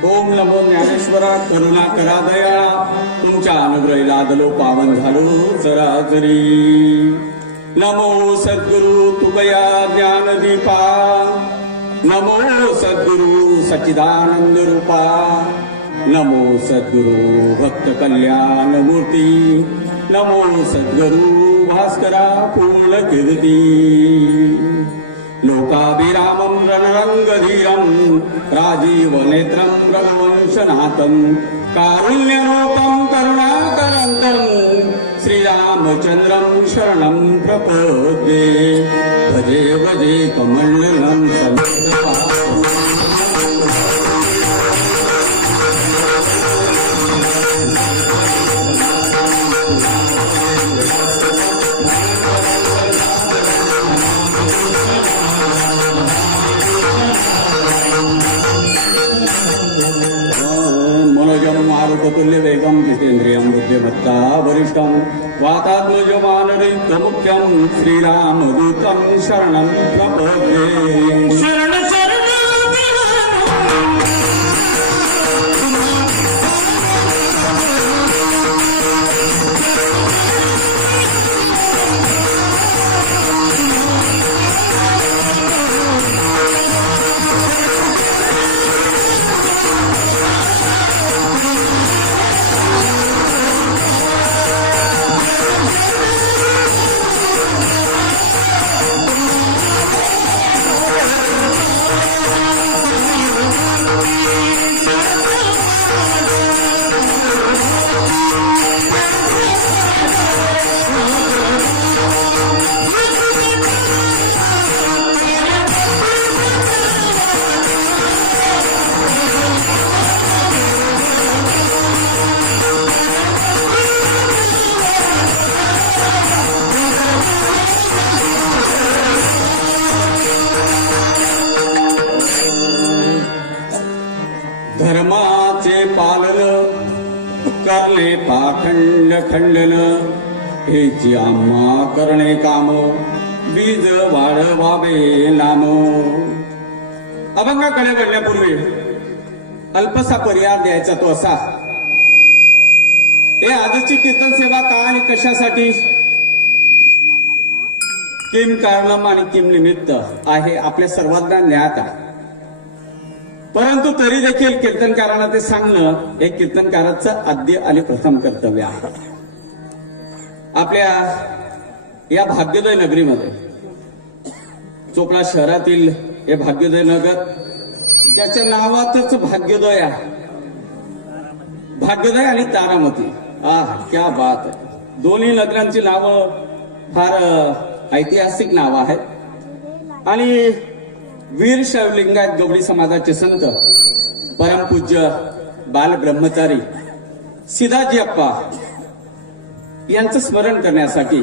ओम नमो ज्ञानेश्वरा करुणा करा दयाळा तुमच्या अनुग्रही लादलो पावन झालो चराचरी। नमो सद्गुरु तुकया ज्ञानदीपा नमो सद्गुरु सच्चिदानंद रूपा नमो सद्गुरु भक्त कल्याण मूर्ती नमो सद्गुरु भास्करा पूर्ण कीर्ती। लोकाभिरामं रणरंगधीरं राजीव नेत्रं रघुवंशनाथं कारुण्यरूपं करुणाकरं श्रीरामचंद्रं शरणं प्रपद्ये। भजे भजे कमलनयनं तुल्य वेगम जितेन्द्रियं बुद्धिमत्ता वरिष्ठं वातात्मजमानरहितं मुख्यं श्रीरामदूतं शरणं प्रपद्ये। शरण धर्माचे पालन करणे पाखंड खंडन हेची आम्हा करणे काम बीज वाढवावे नाम। अभंगाकडे वळण्यापूर्वी अल्पसा पर्याय द्यायचा तो असा, हे आजची कीर्तन सेवा का आणि कशासाठी, किम कारणम आणि किम निमित्त आहे आपल्या सर्वांना ज्ञात आहे। परंतु तरी देखील कीर्तनकारांना ते सांगणं एक कीर्तनकाराचं आद्य आणि प्रथम कर्तव्य आहे। आपल्या या भाग्योदय नगरीमध्ये चोपडा शहरातील हे भाग्योदय नगर, ज्याच्या नावातच भाग्योदय आहे, भाग्योदय आणि तारामती, क्या बात आहे। दोन्ही नगरांची नावं फार ऐतिहासिक नाव आहेत आणि वीर शैवलिंगायत गवळी समाजाचे संत परमपूज्य बाल ब्रह्मचारी सिदाजी अप्पा यांचं स्मरण करण्यासाठी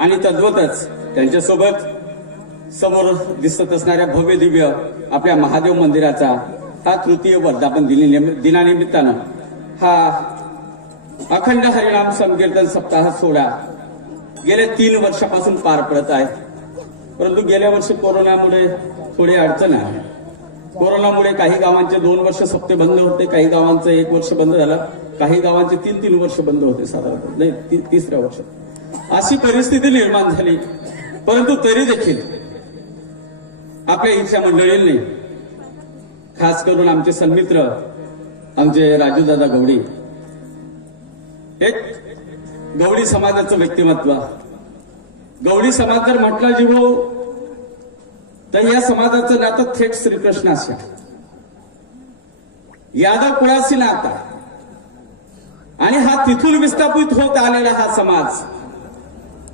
आणि तद्वतच त्यांच्यासोबत समोर दिसत असणाऱ्या भव्य दिव्य आपल्या महादेव मंदिराचा हा तृतीय वर्धापन दिनानिमित्तानं हा अखंड हरिनाम संकीर्तन सप्ताह सोहळा गेल्या 3 वर्षापासून पार पडत आहे। परंतु गेल्या वर्षी कोरोनामुळे थोडी अडचण आहे। कोरोनामुळे काही गावांचे 2 वर्ष सप्ते बंद होते, काही गावांचं 1 वर्ष बंद झालं, काही गावांचे 3-3 वर्ष बंद होते, साधारण नाही 3ऱ्या वर्ष अशी परिस्थिती निर्माण झाली। परंतु तरी देखील आपल्या इथल्या मंडळींनी, खास करून आमचे सन्मित्र आमचे राजूदादा गवडी, एक गवडी समाजाचं व्यक्तिमत्व, गवडी समाज जर म्हटला जीवो तर या समाजाचं नातं थेट श्रीकृष्णाशी आहे। यादव कुळाशी नाता आणि हा तिथून विस्थापित होत आलेला हा समाज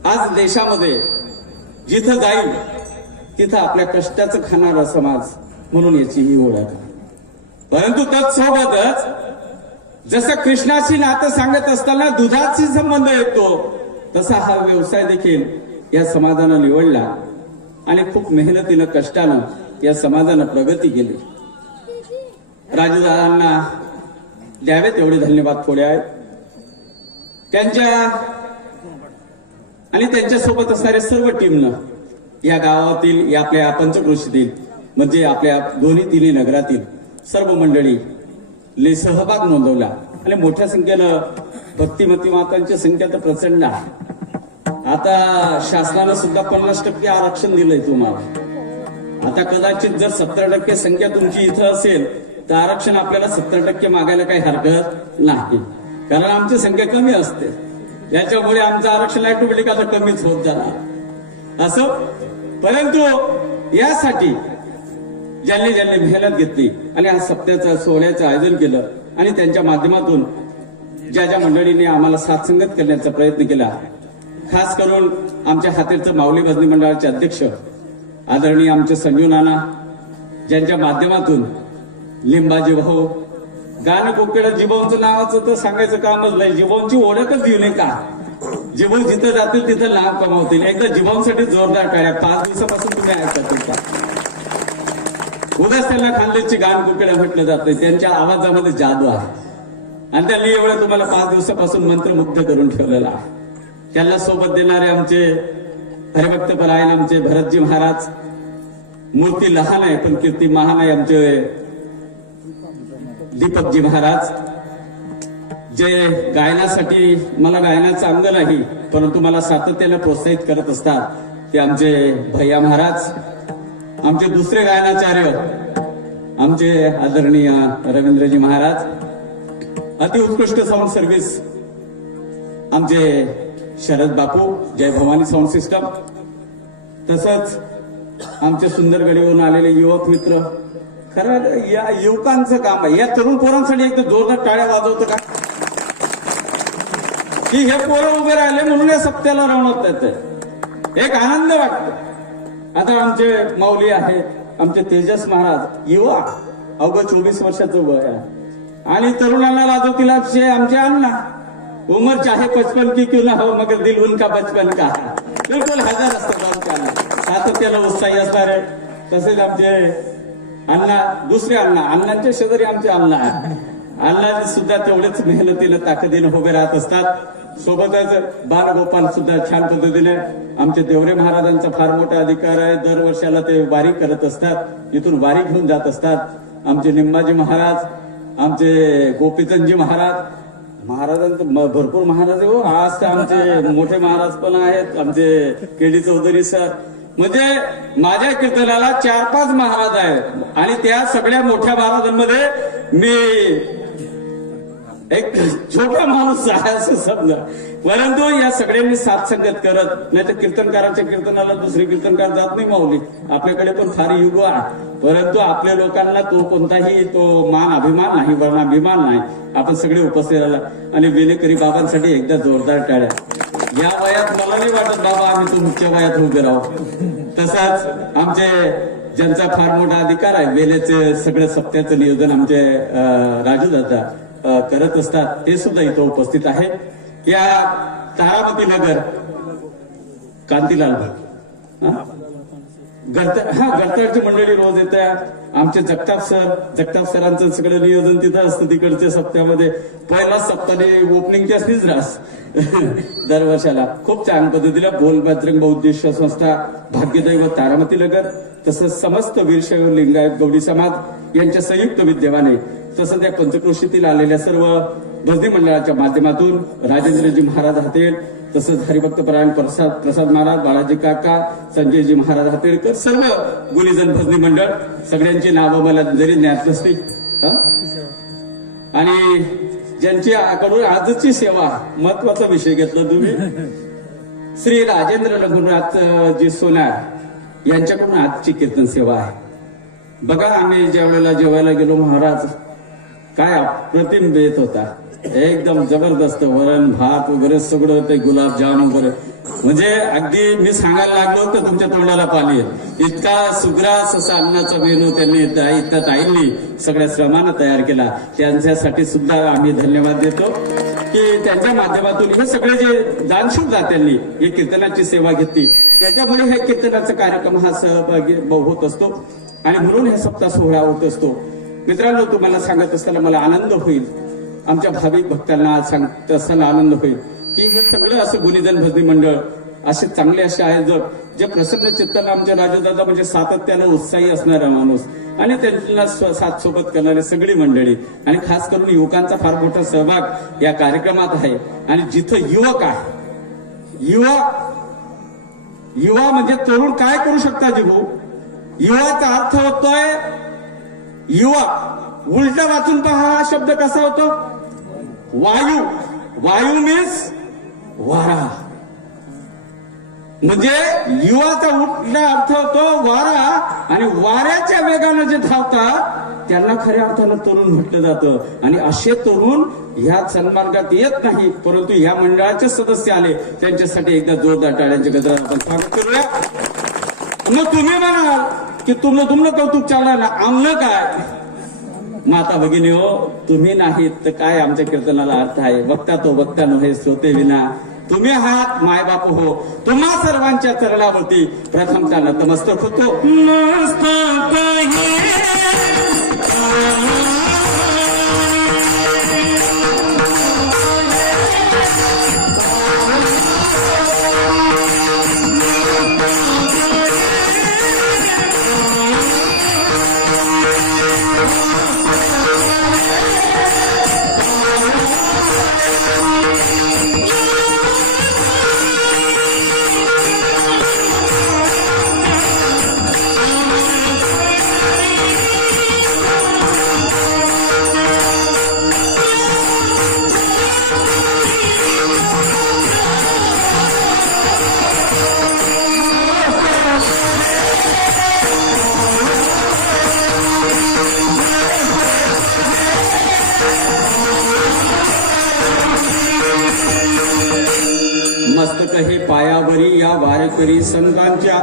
आज देशामध्ये जिथं जाईल तिथं आपल्या कष्टाचं खाणारा समाज म्हणून याची ही ओळख आहे। परंतु तत्सोबतच जसं कृष्णाशी नातं सांगत असताना दुधाशी संबंध येतो, तसा हा व्यवसाय देखील या समाजानं निवडला आणि खूप मेहनतीनं कष्टानं या समाजानं प्रगती केली। राजूदादांना द्यावे तेवढे धन्यवाद थोडे आहेत। त्यांच्या आणि त्यांच्यासोबत असणाऱ्या सर्व टीमनं या गावातील, या आपल्या पंचक्रोशीतील म्हणजे आपल्या दोन्ही तिन्ही नगरातील सर्व मंडळी सहभाग नोंदवला आणि मोठ्या संख्येनं भक्तिमती मातांची संख्या तर प्रचंड आहे. आता शासनानं सुद्धा 50% आरक्षण दिलंय तुम्हाला. आता कदाचित जर 70% संख्या तुमची इथं असेल तर आरक्षण आपल्याला 70% मागायला काही हरकत नाही, कारण आमची संख्या कमी असते. याच्यामुळे आमचं आरक्षण ऑटोमॅटिक आता कमीच होत जाणार असं. परंतु यासाठी ज्यांनी मेहनत घेतली आणि हा सप्त्याचं सोहळ्याचं आयोजन केलं आणि त्यांच्या माध्यमातून ज्या ज्या मंडळींनी आम्हाला साथसंगत करण्याचा प्रयत्न केला, खास करून आमच्या हातेरचं माऊली भजनी मंडळाचे अध्यक्ष आदरणीय आमचे संजू नाना, ज्यांच्या माध्यमातून लिंबाजी भाऊ, गाणं कोकिळा जिभाऊंचं नावाचं तर सांगायचं कामच नाही. जिभाऊंची ओळखच देऊ नये का? जिभाऊ जिथं जातील तिथं नाव कमावतील. एकदा जिभाऊंसाठी जोरदार टाळ्या. 5 दिवसापासून तुम्ही ऐकत होता. उद्याच त्यांना खानदेशची गाण कोकिळा म्हटलं जातं. त्यांच्या आवाजामध्ये जादू आहे आणि त्यांनी एवढं तुम्हाला 5 दिवसापासून मंत्रमुग्ध करून ठेवलेला आहे. त्यांना सोबत देणारे आमचे हरिभक्त परायण आमचे भरतजी महाराज. मूर्ती लहान आहे पण कीर्ती महान आहे आमचे दीपकजी महाराज, जे गायनासाठी, मला गायनाचं अंग नाही परंतु मला सातत्याने प्रोत्साहित करत असतात, ते आमचे भैया महाराज. आमचे दुसरे गायनाचार्य आमचे आदरणीय रवींद्रजी महाराज. अतिउत्कृष्ट साऊंड सर्व्हिस आमचे शरद बापू, जय भवानी साऊंड सिस्टम. तसंच आमचे सुंदरगडीवरून आलेले युवक मित्र. खरं या युवकांचं काम आहे. या तरुण पोरांसाठी एक जोरदार टाळ्या वाजवतं का की हे पोरं उभे राहिले म्हणून या सप्त्याला रवणत येते, एक आनंद वाटतो. आता आमचे माऊली आहेत, आमचे तेजस महाराज, युवा, अवघं 24 वर्षाचं वय आहे आणि तरुणांना लाजवतील असे आमचे अण्णा. उमर चाहे 55 की क्यों ना हो मगर दिल उनका बचपन का. बिलकुल हजर असतात आमच्या सातत्याला उत्साही असणारे. तसेच आमचे अण्णा, दुसरे अण्णांच्या शेजारी आमचे अण्णा आहे. अण्णा सुद्धा तेवढेच मेहनतीनं ताकदीनं उभे राहत असतात. सोबतच बालगोपाल सुद्धा छान पद्धतीने. आमचे देवरे महाराजांचा फार मोठा अधिकार आहे. दरवर्षाला ते वारी करत असतात, इथून वारी घेऊन जात असतात. आमचे निंबाजी महाराज, आमचे गोपीचंदजी महाराजांचं भरपूर महाराज आहे हो. आज ते आमचे मोठे महाराज पण आहेत, आमचे केडी चौधरी सर. म्हणजे माझ्या कीर्तनाला 4-5 महाराज आहेत आणि त्या सगळ्या मोठ्या महाराजांमध्ये मी एक छोटा माणूस आहे असं समजा. परंतु या सगळ्यांनी साथसंगत करत, नाही तर कीर्तनकाराच्या कीर्तनाला दुसरे कीर्तनकार जात नाही माऊली. आपल्याकडे पण फार युग आहे, परंतु आपल्या लोकांना तो कोणताही तो मान अभिमान नाही, वर्णाभिमान नाही. आपण सगळे उपस्थित राहिला आणि वेलेकरी बाबांसाठी एकदा जोरदार टाळ्या. या वयात मला नाही वाटत बाबा आम्ही तुमच्या वयात उभे राहू. तसाच आमचे ज्यांचा फार मोठा अधिकार आहे, वेलेचे सगळं सप्त्याचं नियोजन आमचे राजू दादा करत असतात, ते सुद्धा इथं उपस्थित आहे. या तारामती नगर कांतीलाल गडतळची मंडळी रोज येते. आमचे जगताप सरांचं सगळं नियोजन तिथं असतं. तिकडच्या सप्त्यामध्ये पहिला सप्ताह ओपनिंगची असतीच रास दरवर्षाला. खूप छान पद्धतीला बोल बजरंग बौद्धिस्ट संस्था, भाग्यदैवत तारामती नगर, तसंच समस्त वीरशैव लिंगायत गवडी समाज यांच्या संयुक्त विद्यमाने, तसंच या पंचक्रोशीतील आलेल्या सर्व भजनी मंडळाच्या माध्यमातून राजेंद्रजी महाराज हातेड, तसंच हरिभक्त परायण प्रसाद महाराज, बाळाजी काका, संजयजी महाराज हातेडकर, सर्व गुणीजन भजनी मंडळ, सगळ्यांची नावं मला जरी ज्ञात नसतील आणि ज्यांच्याकडून आजची सेवा, महत्वाचा विषय घेतला तुम्ही, श्री राजेंद्र रघुनाथ जी सोनार यांच्याकडून आजची कीर्तन सेवा आहे. बघा आम्ही ज्या वेळेला जेवायला गेलो, महाराज काय अप्रतिम बेत होता, एकदम जबरदस्त. वरण भात वगैरे सगळं, ते गुलाबजाम वगैरे, म्हणजे अगदी मी सांगायला लागलो तर तुमच्या तोंडाला पाणी येईल. इतका सुग्रास असा अन्नाचा मेनू त्यांनी इतक्या ताईंनी सगळ्या श्रमानं तयार केला. त्यांच्यासाठी सुद्धा आम्ही धन्यवाद देतो की त्यांच्या माध्यमातून हे सगळे जे दानशूर दात्यांनी ही कीर्तनाची सेवा घेतली, त्याच्यामुळे हे कीर्तनाचा कार्यक्रम हा सहभागी होत असतो आणि म्हणून हे सप्ताह सोहळा होत असतो. मित्रांनो, तुम्हाला सांगत असताना मला आनंद होईल, आमच्या भाविक भक्तांना सांगत असताना आनंद होईल की हे सगळं असं गुणीजन भजनी मंडळ असे चांगले असे आयोजक जे प्रसन्न चित्ताने आमचे राजूदादा म्हणजे सातत्यानं उत्साही असणारा माणूस आणि त्यांना साथ सोबत करणारी सगळी मंडळी आणि खास करून युवकांचा फार मोठा सहभाग या कार्यक्रमात आहे. आणि जिथं युवक आहे, युवा म्हणजे तरुण काय करू शकता जिभू. युवाचा अर्थ होतोय युवा, उलटा वाचून पहा हा शब्द कसा होतो. वायू मीन्स वारा, म्हणजे युवाचा उलटा अर्थ होतो वारा. आणि वाऱ्याच्या वेगानं जे धावतात त्यांना खऱ्या अर्थानं तरुण म्हटलं जातं. आणि असे तरुण ह्या सन्मार्गात येत नाही, परंतु या मंडळाचे सदस्य आले त्यांच्यासाठी एकदा जोरदार टाळ्यांच्या गजरात आपण स्वागत करूया. मग तुम्ही म्हणाल की तुमनं कौतुक चालणार ना, आमनं काय. माता भगिनी हो, तुम्ही नाहीत तर काय आमच्या कीर्तनाला अर्थ आहे. वक्ता तो वक्ता नव्हे श्रोते विना, तुम्ही आहात मायबाप हो. तुम्हा सर्वांच्या चरणावरती प्रथमतः नतमस्तक होतो. मस्तक हे पायावरी या वारेकरी संतांच्या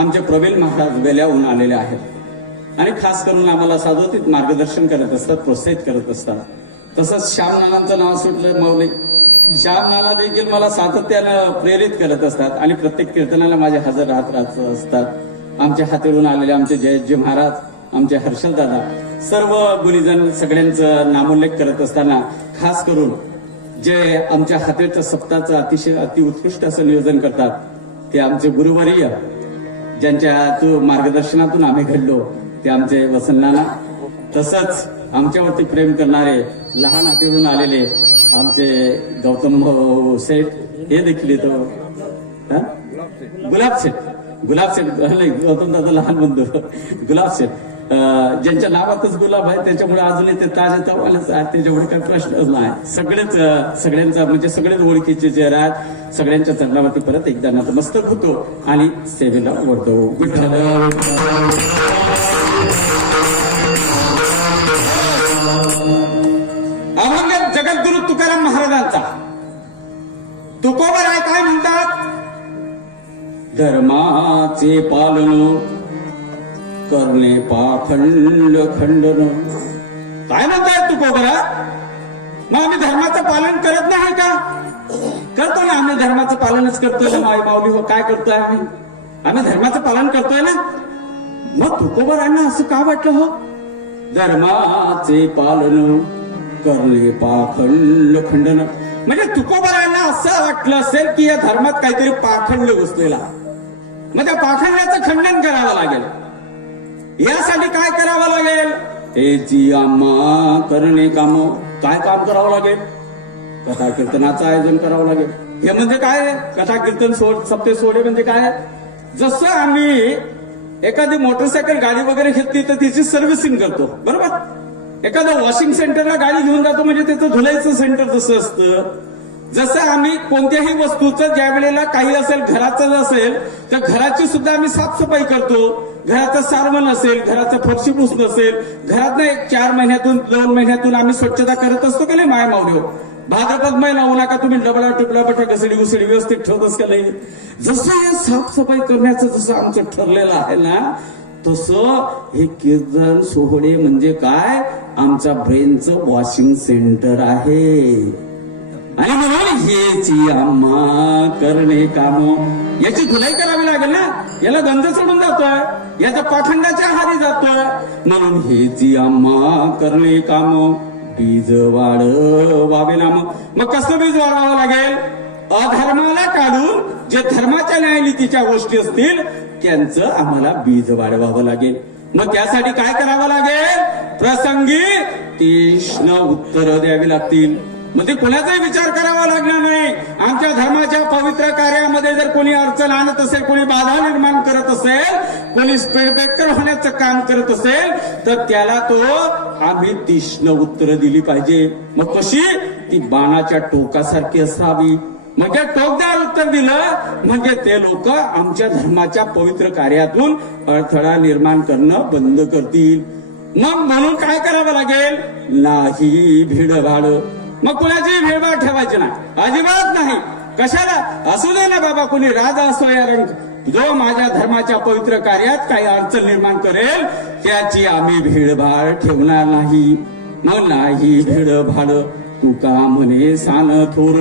आमचे प्रवीण महाराज वेल्याहून आलेले आहेत आणि खास करून आम्हाला साधोतीत मार्गदर्शन करत असतात, प्रोत्साहित करत असतात. तसंच श्यामनानांचं नाव सुटलं मौली. श्यामनाना देखील मला सातत्यानं प्रेरित करत असतात आणि प्रत्येक कीर्तनाला माझे हजर राहत असतात. आमच्या हातेडून आलेले आमचे जयजी महाराज, आमचे हर्षल दादा, सर्व गुणीजन सगळ्यांचं नामोल्लेख करत असताना खास करून जे आमच्या हातेच्या सप्ताहाचं अतिशय अतिउत्कृष्ट असं नियोजन करतात ते आमचे गुरुवर्य, ज्यांच्या मार्गदर्शनातून आम्ही घडलो, ते आमचे वसंतनाना. तसंच आमच्यावरती प्रेम करणारे लहान हातेडून आलेले आमचे गौतम सेठ, हे देखील येतो गुलाब सेठ नाही, गौतम दादा लहान बंधू गुलाब सेठ, ज्यांच्या नावातच गुलाब आहे त्याच्यामुळे अजून ते ताजे तवालेच आहेत, त्याच्यामुळे काही प्रश्नच नाही. सगळ्यांचा म्हणजे सगळेच ओळखीचे जे आहेत, सगळ्यांच्या चरणावरती परत एकदा नतमस्तक होतो आणि सेवेला वळतो. विठ्ठल अभंग जगद्गुरु तुकाराम महाराजांचा तुकोबर आहे. काय म्हणतात? धर्माचे पालन करणे पाखंड खंडन. काय म्हणताय तुकोबरा? मग आम्ही धर्माचं पालन करत नाही का? करतो ना, आम्ही धर्माचं पालनच करतोय ना माई माऊली हो. काय करतोय आम्ही धर्माचं पालन करतोय ना. मग तुकोबरांना असं का वाटलं हो? धर्माचे पालन करणे पाखंड खंडन, म्हणजे तुकोबरांना असं वाटलं असेल की या धर्मात काहीतरी पाखंड घुसलेला, मग त्या पाखंडाचं खंडन करावं लागेल. यासाठी काय करावं लागेल? हेची आम्हा करणे काम. काय काम करावं लागेल? कथा कीर्तनाचं आयोजन करावं लागेल. हे म्हणजे काय? कथा कीर्तन सप्ते सोडे म्हणजे काय? जसं आम्ही एखादी मोटरसायकल गाडी वगैरे घेतली तर तिची सर्व्हिसिंग करतो, बरोबर. एखाद्या वॉशिंग सेंटरला गाडी घेऊन जातो म्हणजे त्याचं धुलाईचं सेंटर जसं असतं, जसं आम्ही कोणत्याही वस्तूचं ज्या वेळेला काही असेल, घराचं असेल तर घराची सुद्धा आम्ही साफसफाई करतो. घराचं सारवण असेल, घराचं फरशी पुसणं असेल, घरात एक 4 महिन्यातून 2 महिन्यातून आम्ही स्वच्छता करत असतो का नाही माय मावडी हो. भाद्रपद महिना होऊ नका तुम्ही डबडा टिपला बटा घसडी घुसडी व्यवस्थित ठेवतच का नाही. जसं हे साफसफाई करण्याचं जसं आमचं ठरलेलं आहे ना, तसं हे कीर्तन सोहळे म्हणजे काय? आमच्या ब्रेनचं वॉशिंग सेंटर आहे. आणि म्हणून हेची आम्हा करणे काम, याची धुलाई करावी लागेल ना. याला गंध चढून जातोय, याच्या पाखंडाच्या आहारी जातोय. म्हणून हेची आम्हा करणे काम, बीज वाढवावे नाम. मग कसं बीज वाढवावं लागेल? अधर्माला काढून जे धर्माच्या न्यायनीतीच्या गोष्टी असतील त्यांचं आम्हाला बीज वाढवावं लागेल. मग त्यासाठी काय करावं लागेल? प्रसंगी तीक्ष्ण उत्तर द्यावी लागतील. मग ते कोणाचाही विचार करावा लागणार नाही. आमच्या धर्माच्या पवित्र कार्यामध्ये जर कोणी अडचण आणत असेल, कोणी बाधा निर्माण करत असेल, कोणी स्पीड ब्रेकर होण्याचं काम करत असेल तर त्याला तो आम्ही तीक्ष्ण उत्तर दिली पाहिजे. मग कशी? ती बाणाच्या टोकासारखी असावी. म्हणजे टोकदार उत्तर दिलं म्हणजे ते लोक आमच्या धर्माच्या पवित्र कार्यातून अडथळा निर्माण करणं बंद करतील. मग म्हणून काय करावं लागेल? नाही भीडभाड. मग कुणाची भेदभाव ठेवायची ना, अजिबात नाही. कशाला? असू दे ना बाबा, कोणी राजा असो या रंग, जो माझ्या धर्माच्या पवित्र कार्यात काही अडचण निर्माण करेल त्याची आम्ही भेदभाव ठेवणार नाही. मग नाही भेदभाड. तुका म्हणे सान थोर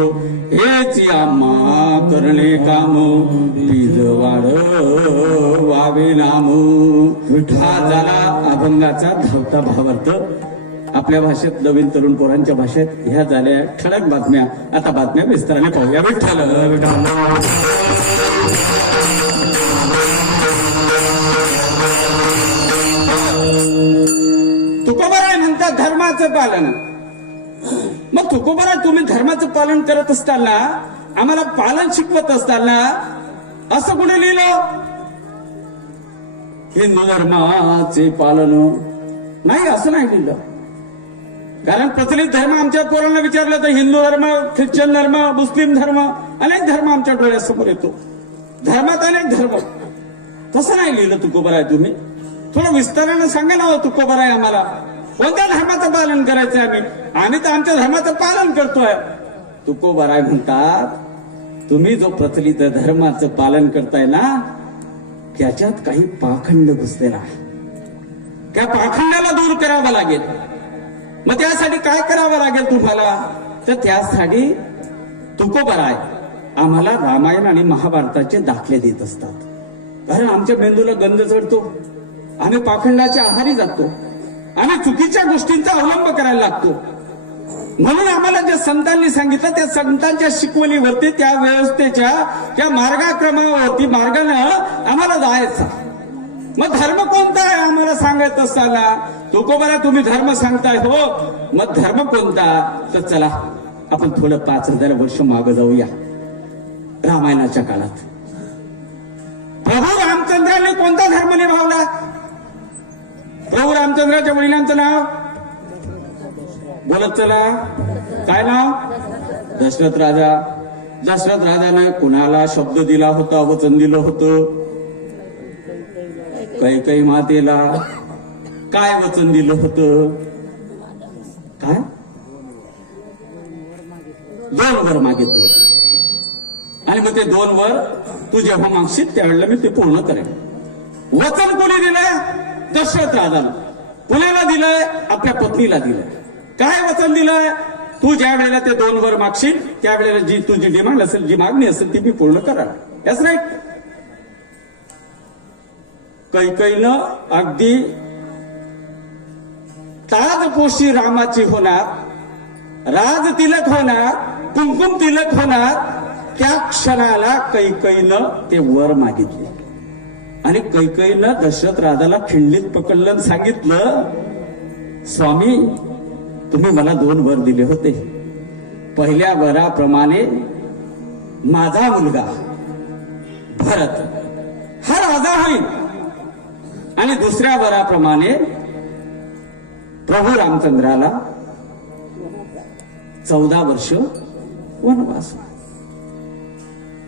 हेच आम्हा करणे काम बीज वाढ वावे नाम. हा झाला अभंगाचा धावता भावार्थ. आपल्या भाषेत, नवीन तरुण पोरांच्या भाषेत ह्या झाल्या ठळक बातम्या. आता बातम्या विस्ताराने पाहूया. विठ्ठल तुकोबाराय म्हणतात धर्माचं पालन. मग तुकोबाराय, तुम्ही धर्माचं पालन करत असताना, आम्हाला पालन शिकवत असताना असं कुठे लिहिलं? हिंदू धर्माचे पालन नाही, असं नाही लिहिलं. कारण प्रचलित धर्म आमच्या पोरांना विचारलं तर हिंदू धर्म, ख्रिश्चन धर्म, मुस्लिम धर्म, अनेक धर्म आमच्या डोळ्यासमोर येतो. धर्मात अनेक धर्म. तसं नाही लिहिलं तुकोबाराय. तुम्ही थोडं विस्तारानं सांगा ना तुकोबाराय, आम्हाला कोणत्या धर्माचं पालन करायचं? आम्ही तर आमच्या धर्माचं पालन करतोय. तुकोबाराय म्हणतात तुम्ही जो प्रचलित धर्माचं पालन करताय ना त्याच्यात काही पाखंड घुसलेला आहे. त्या पाखंडाला दूर करावं लागेल. मग त्यासाठी काय करावं लागेल तुम्हाला? तर त्यासाठी तुकोबाराय आम्हाला रामायण आणि महाभारताचे दाखले देत असतात. कारण आमच्या मेंदूला गंध चढतो, आम्ही पाखंडाच्या आहारी जातो, आम्ही चुकीच्या गोष्टींचा अवलंब करायला लागतो. म्हणून आम्हाला जे संतांनी सांगितलं त्या संतांच्या शिकवणीवरती, त्या व्यवस्थेच्या, त्या मार्गाक्रमावरती, मार्गानं आम्हाला जायचं. मग धर्म कोणता आहे आम्हाला सांगत असताना तुकोबाराय तुम्ही धर्म सांगताय, हो मग धर्म कोणता? तर चला आपण थोडं 5000 वर्ष मागे जाऊया. रामायणाच्या काळात प्रभू रामचंद्राने कोणता धर्म निभावला? प्रभू रामचंद्राच्या वडिलांचं नाव बोलत चला. काय नाव? दशरथ राजा. दशरथ राजाने कुणाला शब्द दिला होता, वचन दिलं होतं? कैकेयी मातेला. काय वचन दिलं होतं? काय? 2 वर मागितले. आणि मग ते 2 वर तू जेव्हा मागशील त्यावेळेला मी ते पूर्ण करेन. वचन कोणी दिलंय? दशरथ राजानं. कुणाला दिलंय? आपल्या पत्नीला दिलंय. काय वचन दिलंय? तू ज्या वेळेला ते 2 वर मागशील त्यावेळेला जी तुझी डिमांड असेल, जी मागणी असेल ती मी पूर्ण करा. याच नाही. कैकेयीनं अगदी ताजपोशी रामाची होणार, राज तिलक होणार, कुंकुम तिलक होणार, त्या क्षणाला कैकेयीनं ते वर मागितले. आणि कैकेयीनं दशरथ राजाला खिंडीत पकडलं आणि सांगितलं, स्वामी तुम्ही मला 2 वर दिले होते. पहिल्या वराप्रमाणे माझा मुलगा भरत हा राजा होईल आणि दुसऱ्या वराप्रमाणे प्रभू रामचंद्राला 14 वर्ष वनवास.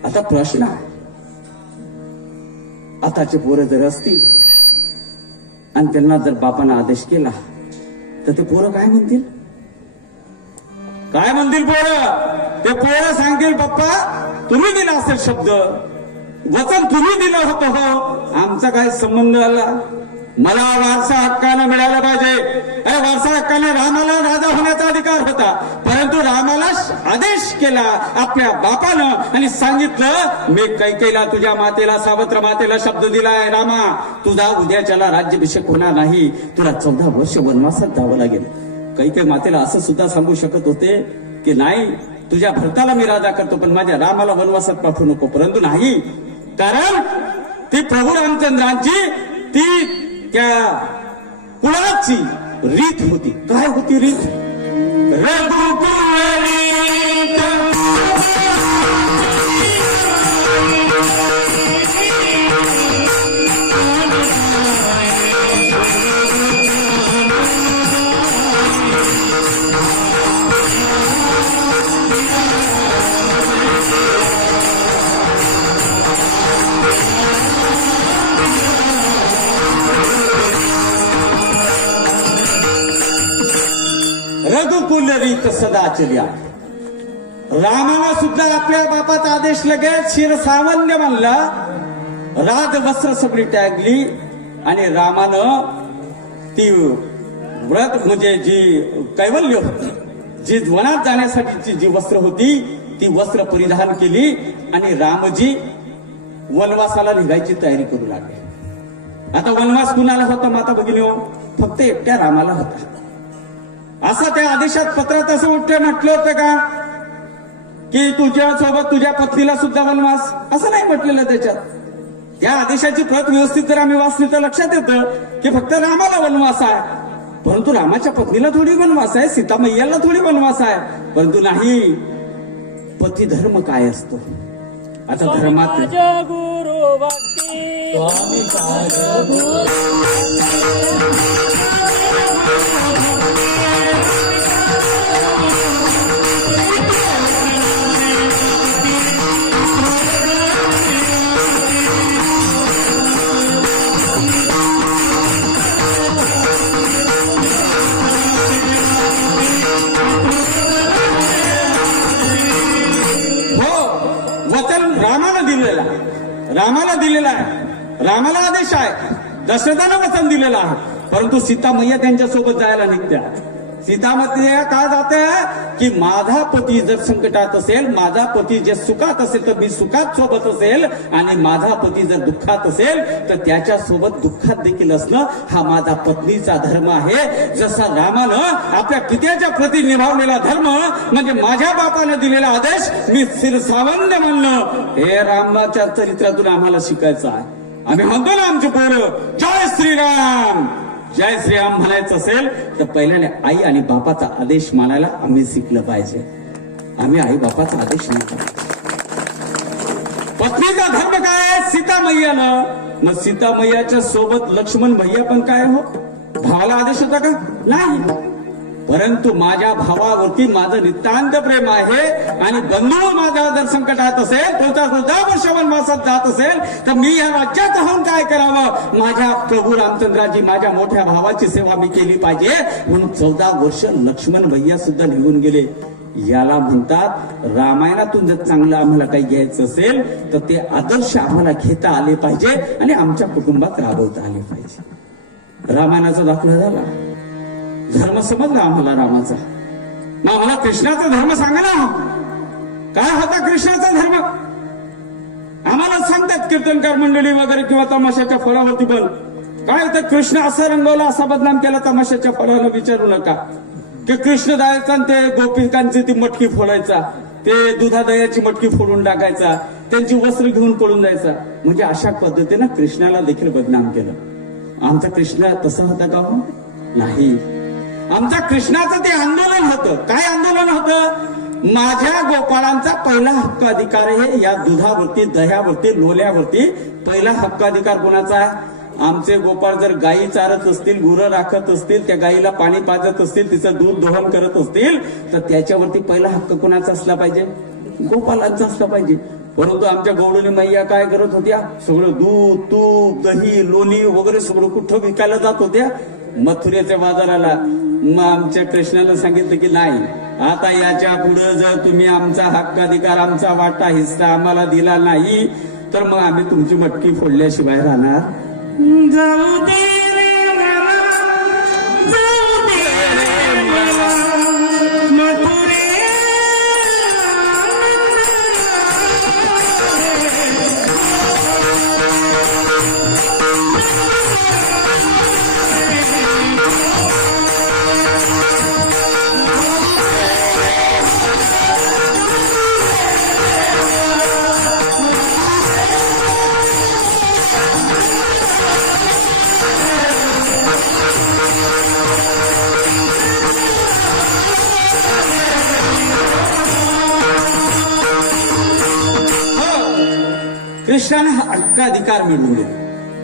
आता प्रश्न आहे, आताचे पोरं जर असतील आणि त्यांना जर बापानं आदेश केला तर ते पोरं काय म्हणतील? काय म्हणतील पोरं? ते पोरं सांगतील, पप्पा तुम्ही दिला असेल शब्द, वचन तुम्ही दिलं होतं, हो आमचा काय संबंध आला? मला वारसा हक्कानं मिळाला पाहिजे. वारसा हक्काने रामाला राजा होण्याचा अधिकार होता, परंतु रामाला आदेश केला आपल्या बापानं आणि सांगितलं, मी कैकेयीला तुझ्या मातेला, सावत्र मातेला शब्द दिलाय, रामा तुझा उद्याच्याला राज्याभिषेक होणार नाही, तुला 14 वर्ष वनवासात जावं लागेल. कैकेयी मातेला असं सुद्धा सांगू शकत होते की नाही, तुझ्या भरताला मी राजा करतो, पण माझ्या रामाला वनवासात पाठवू नको. परंतु नाही, कारण ती प्रभू रामचंद्रांची ती त्या कुळाची रीत होती. काय होती रीत? रघुकुल रीत सदा चल्या. रामाला सुद्धा आपल्या बापाचा आदेश लगेच शिरसावन्य मानला. राजवस्त्र सगळी त्यागली आणि रामानं ती व्रत म्हणजे जी कैवल्य होती, जी वनात जाण्यासाठीची जी वस्त्र होती ती वस्त्र परिधान केली आणि रामजी वनवासाला निघायची तयारी करू लागले. आता वनवास कुणाला होता माता भगिनी? फक्त एकट्या रामाला होता. असं त्या आदेशात पत्रात असं म्हटलं होतं का की तुझ्या सोबत तुझ्या पत्नीला सुद्धा वनवास? असं नाही म्हटलेलं त्याच्यात. त्या आदेशाची प्रत व्यवस्थित जर आम्ही वाचली तर लक्षात येतं की फक्त रामाला वनवास आहे, परंतु रामाच्या पत्नीला थोडी वनवास आहे, सीता मैयाला थोडी वनवास आहे. परंतु नाही, पती धर्म काय असतो? आता धर्मात गुरु भक्ती रामाला दिलेला आहे, रामाला आदेश आहे, दशरथानं वचन दिलेलं आहे. परंतु सीता मैया त्यांच्या सोबत जायला निघत्या. सीता मैया काय जाते की माझा पती जर संकटात असेल, माझा पती जे सुखात असेल तर मी सुखात सोबत असेल, आणि माझा पती जर दुःखात असेल तर त्याच्या सोबत दुःखात देखील असणं हा माझा पत्नीचा धर्म आहे. जसा रामानं आपल्या पित्याच्या प्रती निभावलेला धर्म म्हणजे माझ्या बापाने दिलेला आदेश मी शिरसावन्य म्हणणं, हे रामाच्या चरित्रातून आम्हाला शिकायचं आहे. आम्ही म्हणतो ना आमचे पोरं जय श्रीराम जय श्रीराम म्हणायचं असेल तर पहिल्याने आई आणि बापाचा आदेश मानायला आम्ही शिकलं पाहिजे. आम्ही आई बापाचा आदेश नाही करायचा. पत्नीचा धर्म काय? सीता मैयानं. मग सीता मैयाच्या सोबत लक्ष्मण भैया पण काय हो? भावाला आदेश होता का? नाही. परंतु माझ्या भावावरती माझं नितांत प्रेम आहे आणि बंधू माझा जर संकटात असेल, तो 14 वर्ष वनवासात जात असेल तर मी या राज्यात राहून काय करावं? माझ्या प्रभू रामचंद्राची, माझ्या मोठ्या भावाची सेवा मी केली पाहिजे. म्हणून 14 वर्ष लक्ष्मण भैया सुद्धा निघून गेले. याला म्हणतात रामायणातून जर चांगलं आम्हाला काही घ्यायचं असेल तर ते आदर्श आम्हाला घेता आले पाहिजे आणि आमच्या कुटुंबात राबवता आले पाहिजे. रामायणाचा दाखला झाला, धर्म समजला आम्हाला रामाचा. मग आम्हाला कृष्णाचा धर्म सांगा ना, काय होता कृष्णाचा धर्म? आम्हाला सांगतात कीर्तनकार मंडळी वगैरे किंवा तमाशाच्या फळावरती पण काय होतं, कृष्ण असा रंगवला, असा बदनाम केला तमाशाच्या फळाला विचारू नका. की कृष्ण जायचा ते गोपिकांची ती मटकी फोडायचा, ते दुधादयाची मटकी फोडून टाकायचा, त्यांची वस्त्र घेऊन पळून जायचा. म्हणजे अशा पद्धतीनं कृष्णाला देखील बदनाम केलं. आमचा कृष्ण तसा होता का? नाही. आमच्या कृष्णाचं ते आंदोलन होतं. काय आंदोलन होतं? माझ्या गोपाळांचा पहिला हक्क अधिकार आहे या दुधावरती, दह्यावरती, लोल्यावरती. पहिला हक्क अधिकार कोणाचा आहे? आमचे गोपाळ जर गायी चारत असतील, गुरं राखत असतील, त्या गायीला पाणी पाजत असतील, तिचं दूध दोहन करत असतील तर त्याच्यावरती पहिला हक्क कोणाचा असला पाहिजे? गोपालांचा असला पाहिजे. परंतु आमच्या गवळणी मैया काय करत होत्या? सगळं दूध, तूप, दही, लोणी वगैरे सगळं कुठं विकायला जात होत्या? मथुरेच्या बाजाराला. मग आमच्या कृष्णाला सांगितलं की नाही, आता याच्या पुढे जर तुम्ही आमचा हक्क अधिकार, आमचा वाटा हिस्सा आम्हाला दिला नाही तर मग आम्ही तुमची मटकी फोडल्याशिवाय राहणार. जाऊ दे रे मला, जाऊ दे रे मला, मथुरे कृष्णाने हक्काधिकार मिळवून दिले.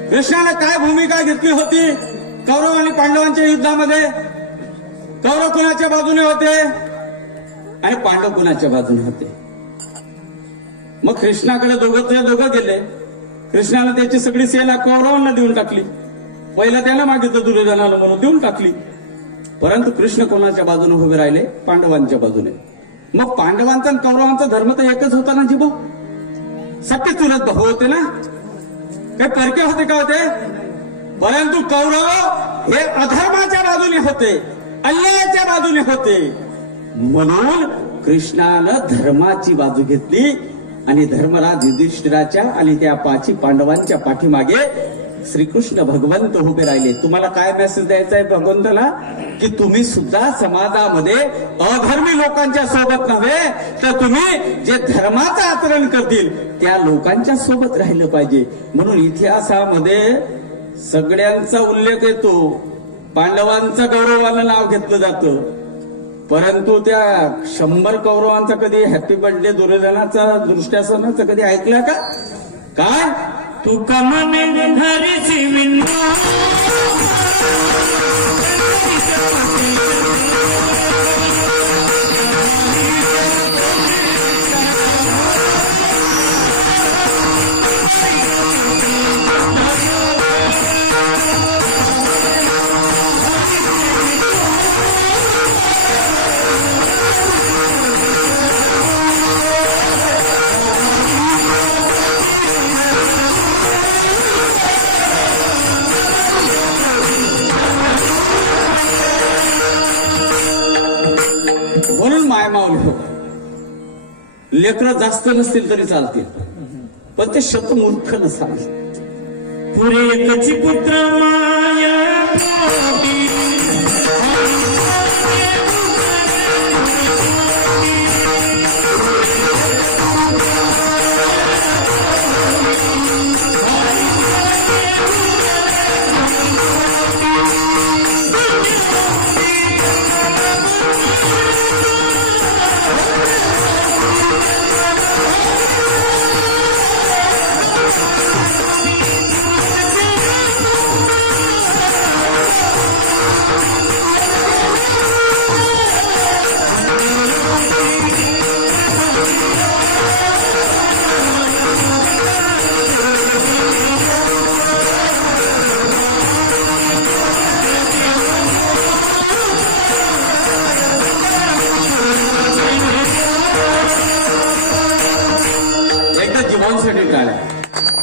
कृष्णाने काय भूमिका घेतली होती कौरव आणि पांडवांच्या युद्धामध्ये? कौरव कुणाच्या बाजूने होते आणि पांडव कुणाच्या बाजूने होते? मग कृष्णाकडे दोघं गेले. कृष्णाने त्याची सगळी सेना कौरवांना देऊन टाकली. पहिला त्याला मागितलं दुर्योधनाला म्हणून देऊन टाकली. परंतु कृष्ण कोणाच्या बाजूने उभे राहिले? पांडवांच्या बाजूने. मग पांडवांचा आणि कौरवांचा धर्म तर एकच होता ना जीबो. सख्खे चुलत भाऊ होते ना, काही परके होते का होते? परंतु कौरव हे अधर्माच्या बाजूने होते, अन्यायाच्या बाजूने होते. म्हणून कृष्णानं धर्माची बाजू घेतली आणि धर्मराज युधिष्ठिराच्या आणि त्या 5 पांडवांच्या पाठीमागे श्रीकृष्ण भगवंत उभे राहिले. तुम्हाला काय मेसेज द्यायचा आहे भगवंताला? की तुम्ही सुद्धा समाजामध्ये अधर्मी लोकांच्या सोबत नव्हे, तर तुम्ही जे धर्माचं आचरण करतील त्या लोकांच्या सोबत राहिलं पाहिजे. म्हणून इतिहासामध्ये सगळ्यांचा उल्लेख येतो. पांडवांचं गौरवानं नाव घेतलं जातं, परंतु त्या 100 कौरवांचा कधी हॅपी बर्थडे दुर्योधनाचा दृष्ट्यासनाचा कधी ऐकलं का? काय तुका मने हरीची विंडू म्हणून मायमावली हो. लेकरं जास्त नसतील तरी चालतील, पण ते शब्द मूर्ख नसावे. पुरे एकची पुत्र माया पोटी.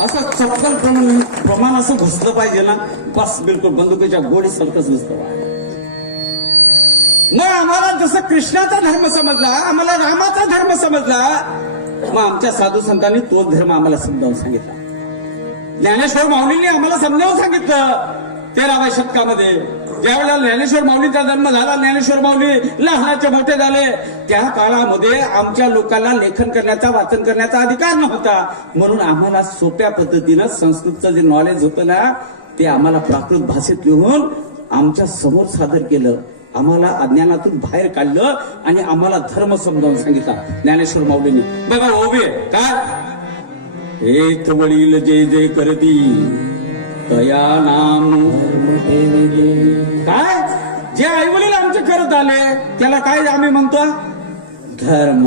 असं चपकल प्रमाण असं घुसलं पाहिजे ना, बस बिलकुल बंदुकीच्या गोडी सारखंच नुसतं. मग आम्हाला जसं कृष्णाचा धर्म समजला, आम्हाला रामाचा धर्म समजला, मग आमच्या साधू संतांनी तोच धर्म आम्हाला समजावून सांगितला. ज्ञानेश्वर माऊलींनी आम्हाला समजावून सांगितलं 13व्या शतकामध्ये. ज्यावेळेला ज्ञानेश्वर माऊलींचा जन्म झाला, ज्ञानेश्वर माऊली लहानाचे मोठे झाले, त्या काळामध्ये आमच्या लोकांना लेखन करण्याचा, वाचन करण्याचा अधिकार नव्हता. म्हणून आम्हाला सोप्या पद्धतीनं संस्कृतचं जे नॉलेज होतं ना, ते आम्हाला प्राकृत भाषेत लिहून आमच्या समोर सादर केलं. आम्हाला अज्ञानातून बाहेर काढलं आणि आम्हाला धर्म समजावून सांगितला ज्ञानेश्वर माऊलींनी. बघा ओबे काय एक वडील जे जे करती तया नाम काय, जे आई वडील आमचे करत आले त्याला काय आम्ही म्हणतो? धर्म.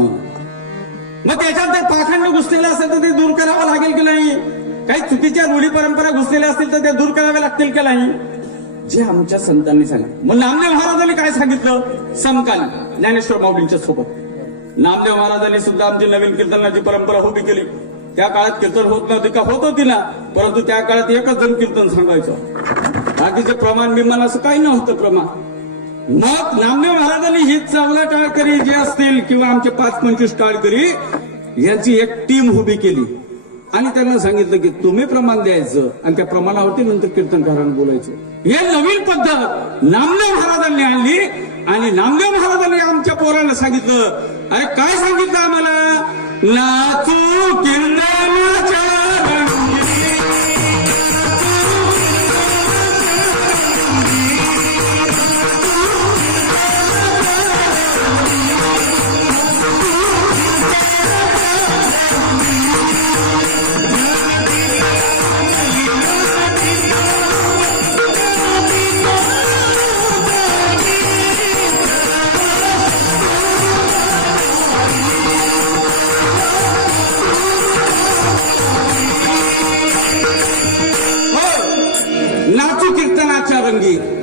मग त्याच्यात ते पाखंड घुसलेलं असेल तर ते दूर करावं लागेल की नाही? काही चुकीच्या रूढी परंपरा घुसलेल्या असतील तर ते दूर करावे लागतील की नाही? जे आमच्या संतांनी सांगितलं. मग नामदेव महाराजांनी काय सांगितलं? समकालीन ज्ञानेश्वर माऊलींच्या सोबत नामदेव महाराजांनी सुद्धा आमची नवीन कीर्तनाची परंपरा उभी केली. त्या काळात कीर्तन होत नव्हती का? होत होती ना, परंतु त्या काळात एकच जण कीर्तन सांगायचं, बाकीचे प्रमाण बिमान असं काही नव्हतं प्रमाण. मग नामदेव महाराजांनी ही चांगला टाळकरी जे असतील किंवा आमचे 5-25 टाळकरी यांची एक टीम उभी केली आणि त्यांना सांगितलं की तुम्ही प्रमाण द्यायचं आणि त्या प्रमाणावरती नंतर कीर्तनकारांना बोलायचं. हे नवीन पद्धत नामदेव महाराजांनी आणली आणि नामदेव महाराजांनी आमच्या पोरांना सांगितलं. अरे काय सांगितलं आम्हाला? नाचू कीर्तनाच्या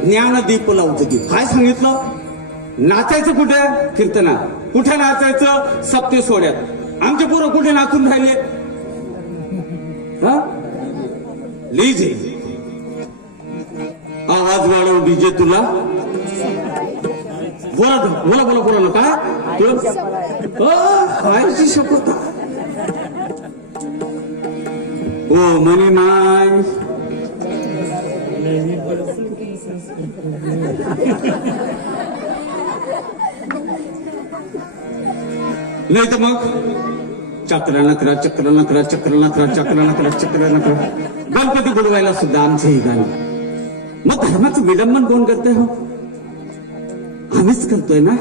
ज्ञानदीप लावतो की काय सांगितलं? नाचायचं कुठे? कीर्तनात. कुठे नाचायचं? सप्ते सोहळ्यात. आमचे पोरं कुठे नाचून राहिले? डीजे आवाज वाढव डीजे तुला. बोला बोला बोला बोला ना काय शपथ. ओ मनी माय नाही तर मग चक्र नकरा चक्र नकरा चक्र नकरा चक्र नकरा चक्र नकरा. गणपती बुडवायला सुद्धा आमचं ही गाणं. मग धर्माचं विडंबन कोण करतोय? हो आम्हीच करतोय ना.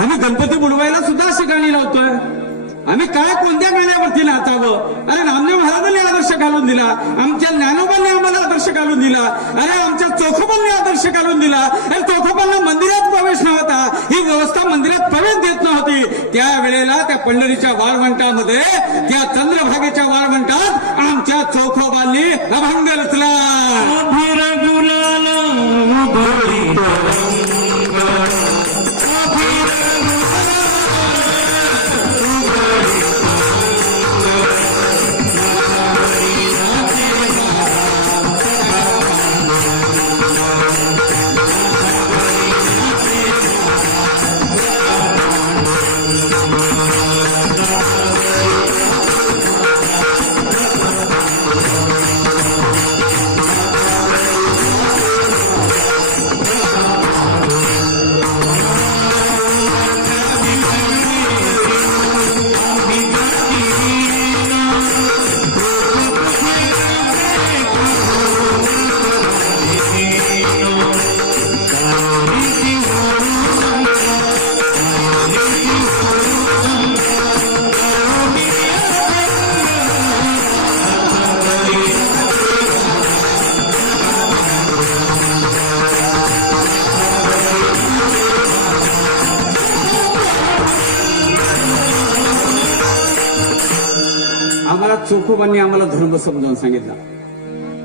आम्ही गणपती बुडवायला सुद्धा अशी गाणी लावतोय. आम्ही काय कोणत्या गाण्यावरती नाचावं? अरे नामदेव महाराजांनी आदर्श घालून दिला, आमच्या ज्ञानोबांनी आम्हाला आदर्श घालून दिला, अरे आमच्या चोखोबांनी आदर्श घालून दिला. अरे चोखोबांना मंदिरात प्रवेश नव्हता, ही व्यवस्था मंदिरात प्रवेश देत नव्हती. त्यावेळेला त्या पंढरीच्या वाळवंटामध्ये, त्या चंद्रभागेच्या वाळवंटात आमच्या चोखोबांनी अभंग रचला. चोखोबांनी आम्हाला धर्म समजावून सांगितला.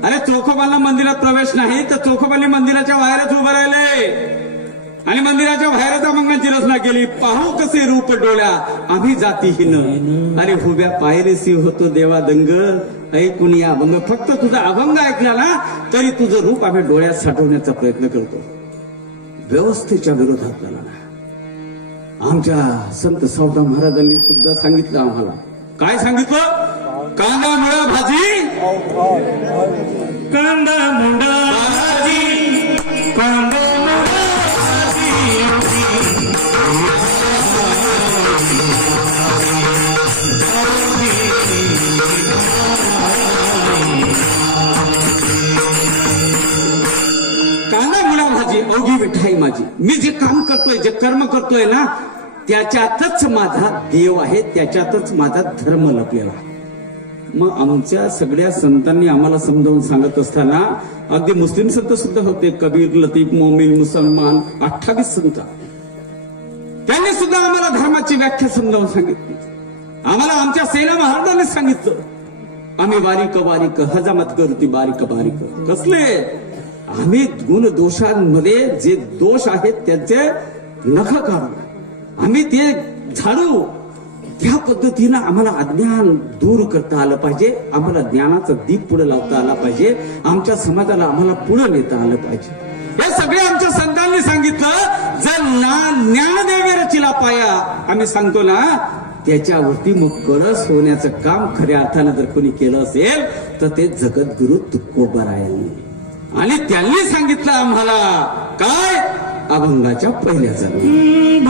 अरे चोखोबांना मंदिरात प्रवेश नाही, तर चोखोबांनी मंदिराच्या बाहेरच उभं राहिले आणि मंदिराच्या बाहेरच अभंगांची रचना केली. पाहू कसे रूप डोळ्या आम्ही जातीहीन, अरे हुब्या पायरेसी होतो देवा दंग, ऐकून या अभंग. फक्त तुझा अभंग ऐकला ना तरी तुझं रूप आम्ही डोळ्यात साठवण्याचा प्रयत्न करतो. व्यवस्थेच्या विरोधात झाला ना. आमच्या संत सावता महाराजांनी सुद्धा सांगितलं आम्हाला. काय सांगितलं? कांदा मुळा भाजी, कांदा मुंडा भाजी, कांदा मुंडा भाजी. कांदा मुळा भाजी अवघी विठाई माझी. मी जे काम करतोय, जे कर्म करतोय ना, त्याच्यातच माझा देव आहे, त्याच्यातच माझा धर्म लपलेला आहे. मग आमच्या सगळ्या संतांनी आम्हाला समजावून सांगत असताना, अगदी मुस्लिम संत सुद्धा होते, कबीर, लतीफ, मोमीन, मुसलमान, 28 संत. त्यांनी सुद्धा आम्हाला धर्माची व्याख्या समजावून सांगितली. आम्हाला आमच्या सेना महाराजांनी सांगितलं, आम्ही बारीक बारीक हजामत करती बारीक बारीक. कसले? आम्ही गुण दोषांमध्ये जे दोष आहेत त्याचे नख काढू, आम्ही ते झाडू. त्या पद्धतीनं आम्हाला अज्ञान दूर करता आलं पाहिजे, आम्हाला ज्ञानाचा दीप पुढे लावता आला पाहिजे, आमच्या समाजाला आम्हाला पुढे नेता आलं पाहिजे. हे सगळे आमच्या संतांनी सांगितलं. जर ज्ञानदेवे रचिला पाया, आम्ही सांगतो ना, त्याच्यावरती मग कळस होण्याचं काम खऱ्या अर्थानं जर कोणी केलं असेल तर ते जगद्गुरु तुकोबारायांनी. आणि त्यांनी सांगितलं आम्हाला काय? अभंगाच्या पहिल्या जन्मी.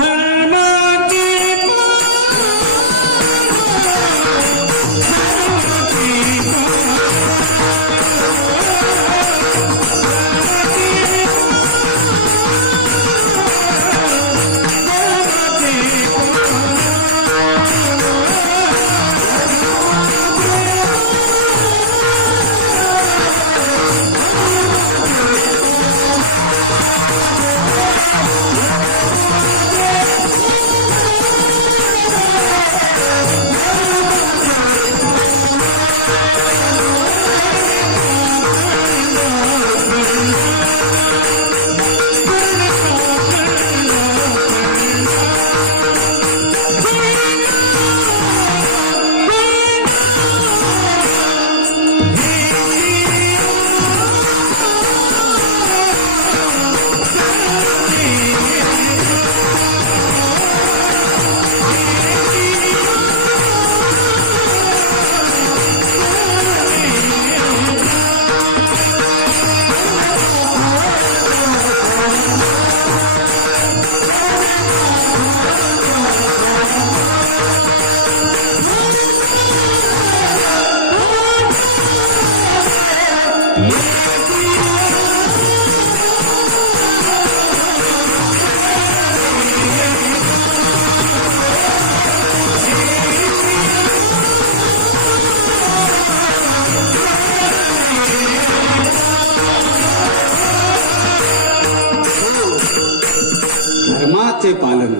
धर्माचे पालन.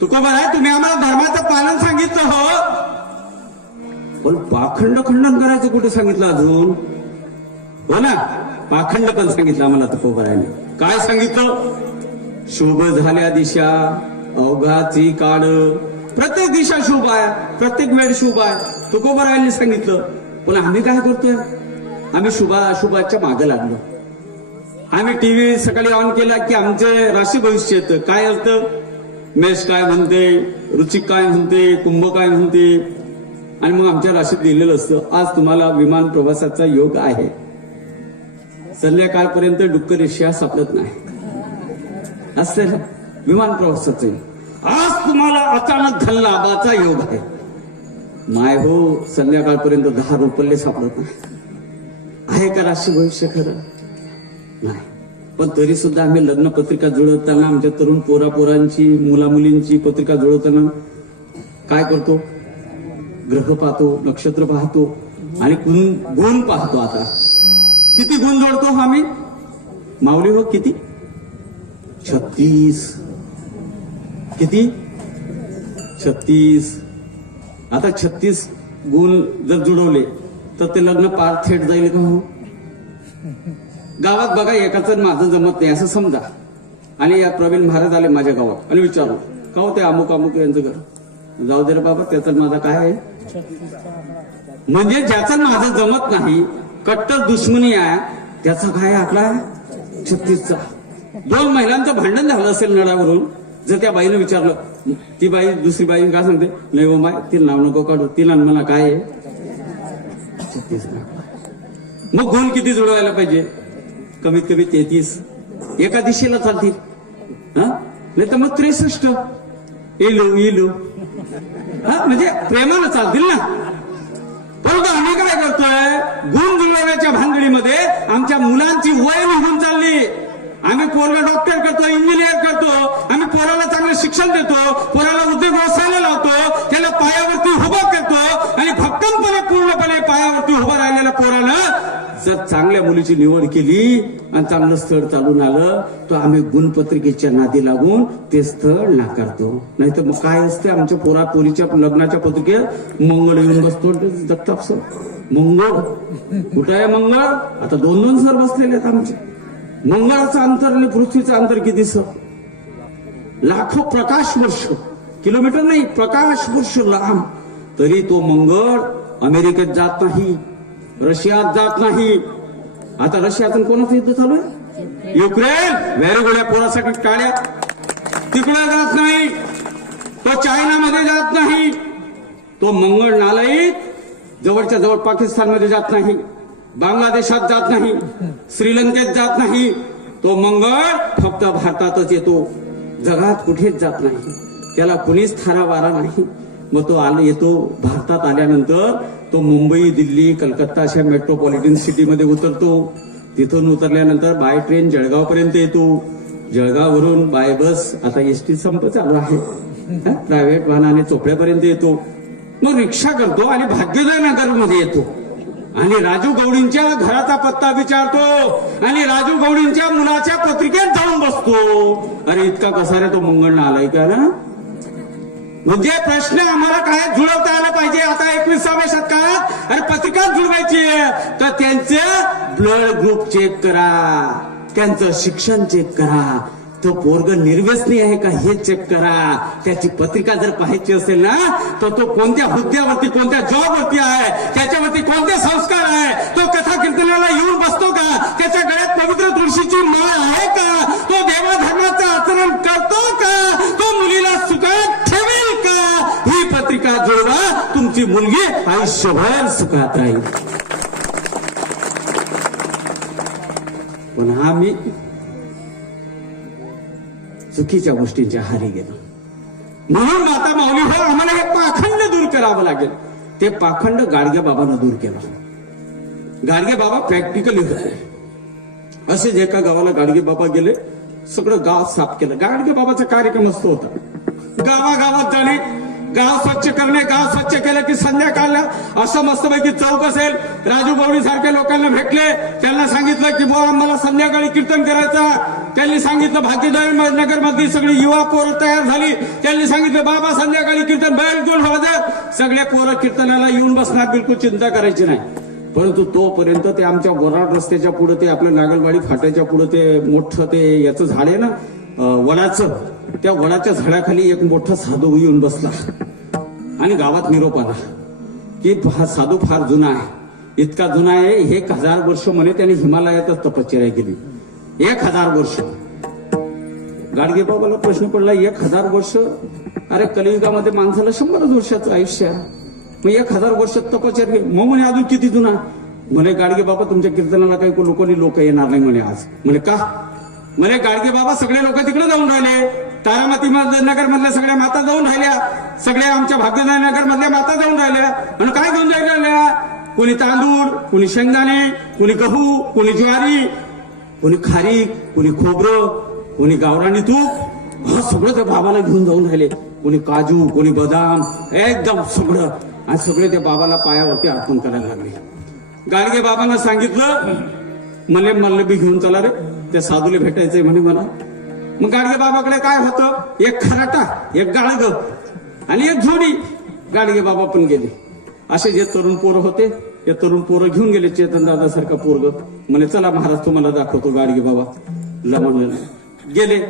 तुकोबा आहे, तुम्ही आम्हाला धर्माचं पालन सांगितलं हो, पण पाखंड खंडन करायचं कुठे सांगितलं अजून? हो ना, पाखंड पण सांगितलं आम्हाला तुकोबरायाने. काय सांगितलं? शुभ झाल्या दिशा अवघाची काळ. प्रत्येक दिशा शुभ आहे, प्रत्येक वेळ शुभ आहे, तुकोबरायांनी सांगितलं. पण आम्ही काय करतोय? आम्ही शुभाच्या मागे लागलो. आम्ही टीव्ही सकाळी ऑन केला की आमचे राशी भविष्य येतं. काय असतं? मेष काय म्हणते, रुचिक काय म्हणते, कुंभ काय म्हणते, आणि मग आमच्या राशीत लिहिलेलं असतं आज तुम्हाला विमान प्रवासाचा योग आहे. संध्याकाळपर्यंत डुक्कर रेषा सापडत नाही. असते ना विमान प्रवासाचे. आज तुम्हाला अचानक धन लाभाचा योग आहे. माय हो, संध्याकाळपर्यंत 10 रुपये सापडत नाही. आहे का राशी भविष्य? खरं नाही. पण तरी सुद्धा आम्ही लग्न पत्रिका जुळवताना, आमच्या तरुण पोरापोरांची, मुलामुलींची पत्रिका जुळवताना काय करतो? ग्रह पाहतो, नक्षत्र पाहतो आणि गुण पाहतो. आता किती गुण जोडतो आम्ही? माऊली हो, किती? 36. किती? 36. आता 36 गुण जर जुळवले तर ते लग्न पार थेट जाईल का हो? गावात बघा, एकाचं माझं जमत नाही असं समजा, आणि या प्रवीण महाराज आले माझ्या गावात आणि विचारलं का हो ते अमुक अमुक यांचं घर. जाऊ दे रे बाबा, त्याचं माझा काय आहे? म्हणजे ज्याचं माझं जमत नाही, कट्टर दुश्मनी आहे, त्याचा काय आकडा आहे? 36चा. 2 महिलांचं भांडण झालं असेल नळावरून, जर त्या बाईनं विचारलं, ती बाई दुसरी बाई काय सांगते? नाही हो बाई, तिला नाव नको काढू, तिला मला काय आहे? 36. मग गुण किती जुळवायला पाहिजे? कमीत कमी 33. एका दिशेला चालतील, नाही तर मग 63. इलू म्हणजे प्रेमानं चालतील ना. परंतु आम्ही काय करतोय? गुण जुळवण्याच्या भानगडीमध्ये आमच्या मुलांची वय निघून चालली. आम्ही पोराला डॉक्टर करतो, इंजिनियर करतो, आम्ही पोराला चांगलं शिक्षण देतो, पोराला उद्योग व्यवसायाला लावतो, त्याला पायावरती उभं करतो, आणि भक्कमपणे पूर्णपणे पायावरती उभं राहिलेल्या पोरानं जर चांगल्या मुलीची निवड केली आणि चांगलं स्थळ चालून आलं, तर आम्ही गुणपत्रिकेच्या नादी लागून ते स्थळ नाकारतो. नाही तर मग काय असते आमच्या पोरीच्या लग्नाच्या पत्रिकेत? मंगळ येऊन बसतो. जगताप सर, मंगळ कुठं आहे? मंगळ आता 2-2 सर बसलेले आहेत आमचे. मंगळाचं अंतर आणि पृथ्वीचं अंतर किती सर? लाखो प्रकाश वर्ष, किलोमीटर नाही, प्रकाश वर्ष लांब. तरी तो मंगळ अमेरिकेत जात नाही, रशियात जात नाही. आता रशियाचं कोणाचं युद्ध चालू आहे? युक्रेन. Very good. पोरासाठी टाळ्या. तिकडे जात नाही, तो चायनामध्ये जात नाही, तो मंगळ नालायक जवळच्या जवळ पाकिस्तानमध्ये जात नाही, बांगलादेशात जात नाही, श्रीलंकेत जात नाही. तो मंगळ फक्त भारतातच येतो, जगात कुठेच जात नाही. त्याला कुणीच थारा वारा नाही. मग तो येतो. भारतात आल्यानंतर तो मुंबई, दिल्ली, कलकत्ता अशा मेट्रोपॉलिटन सिटीमध्ये उतरतो. तिथून उतरल्यानंतर बाय ट्रेन जळगाव पर्यंत येतो. जळगाववरून बाय बस, आता एसटी संप चालू आहे, प्रायव्हेट वाहनाने चोपड्यापर्यंत येतो. मग रिक्षा करतो आणि भाग्योदय नगरमध्ये येतो आणि राजू गवळींच्या घराचा पत्ता विचारतो आणि राजू गवळींच्या मुलाच्या पत्रिकेत जाऊन बसतो. अरे इतका कसा रे तो मंगळनं आलाय का ना? म्हणजे प्रश्न आम्हाला काय जुळवता आला पाहिजे. आता 21व्या शतकात अरे पत्रिका जुळवायची तर त्यांचं ब्लड ग्रुप चेक करा, त्यांचं शिक्षण चेक करा, तो पोरग निर्व्यसनी आहे का हे चेक करा. त्याची पत्रिका जर पाहायची असेल ना तर तो कोणत्या हुद्द्यावरती, कोणत्या जॉबवरती आहे, त्याच्यावरती कोणते संस्कार आहे, तो कथा कीर्तनाला येऊन बसतो का, त्याच्या गळ्यात पवित्र तुळशीची माळ आहे का, तो देवाधर्माचं आचरण करतो का, तो मुलीला सुखात ठेवेल का, ही पत्रिका जुळवा. तुमची मुलगी आयुष्यभर सुखात राहील. पण आम्ही चुकीच्या गोष्टींच्या हारी गेलो. म्हणून माता माऊली हो, आम्हाला हे पाखंड दूर करावं लागेल. ते पाखंड गाडगे बाबांना दूर केलं. गाडगे बाबा प्रॅक्टिकली होते. असेच एका गावाला गाडगे बाबा गेले, सगळं गाव साफ केलं. गाडगे बाबाचा कार्यक्रम असतो होता, गावागावात जाणे, गाव स्वच्छ करणे, गाव स्वच्छ केलं की संध्याकाळला असं मस्तपैकी चौक असेल. राजू गवळी सारख्या लोकांना भेटले, त्यांना सांगितलं की बुवा आम्हाला संध्याकाळी कीर्तन करायचं. त्यांनी सांगितलं भाग्यदारी नगर मधली सगळी युवा पोरं तयार झाली. त्यांनी सांगितलं बाबा संध्याकाळी कीर्तन बिलकुल हजर. सगळे पोरं कीर्तनाला येऊन बसणार, बिलकुल चिंता करायची नाही. परंतु तोपर्यंत ते आमच्या वराड रस्त्याच्या पुढे ते आपल्या नागलवाडी फाट्याच्या पुढे ते मोठं ते याचं झाड आहे ना वडाचं, त्या वडाच्या झाडाखाली एक मोठा साधू येऊन बसला आणि गावात निरोप आला की हा साधू फार जुना आहे. इतका जुना आहे, 1000 वर्ष म्हणे त्याने हिमालयातच तपश्चर्या केली. 1000 वर्ष. गाडगे बाबाला प्रश्न पडला, 1000 वर्ष? अरे कलियुगामध्ये माणसाला 100 वर्षाचं आयुष्य आहे, मग 1000 वर्ष तपश्चर्या केली. मग म्हणे अजून किती जुना? म्हणे गाडगे बाबा तुमच्या कीर्तनाला काही लोकांनी लोक येणार नाही म्हणे आज. म्हणे का? म्हणे गाडगे बाबा सगळे लोक तिकडे जाऊन राहिले, तारामती नगर मधल्या सगळ्या माता जाऊन राहिल्या, सगळ्या आमच्या भाग्यदारी नगर मधल्या माता जाऊन राहिल्या. आणि काय घेऊन राहिल्या? कोणी तांदूळ, कोणी शेंगदाणे, कोणी गहू, कोणी ज्वारी, कोणी खारीक, कोणी खोबरं, कोणी गावरानी तूप, हा सगळं त्या बाबाला घेऊन जाऊन राहिले. कोणी काजू, कोणी बदाम, एकदम सगळं. आणि सगळे त्या बाबाला पायावरती अर्पण करायला लागले. गाडगे बाबांना सांगितलं मला बी घेऊन चला रे, त्या साधूला भेटायचंय म्हणे मला. मग गाडगे बाबाकडे काय होतं? एक खराटा, एक गाळग आणि एक झोडी. गाडगे बाबा पण गेले. असे जे तरुण पोरं होते ते तरुण पोरं घेऊन गेले. चेतन दादा सारखा पोरग म्हणे चला महाराज तुम्हाला दाखवतो. गाडगे बाबा लमन गेले.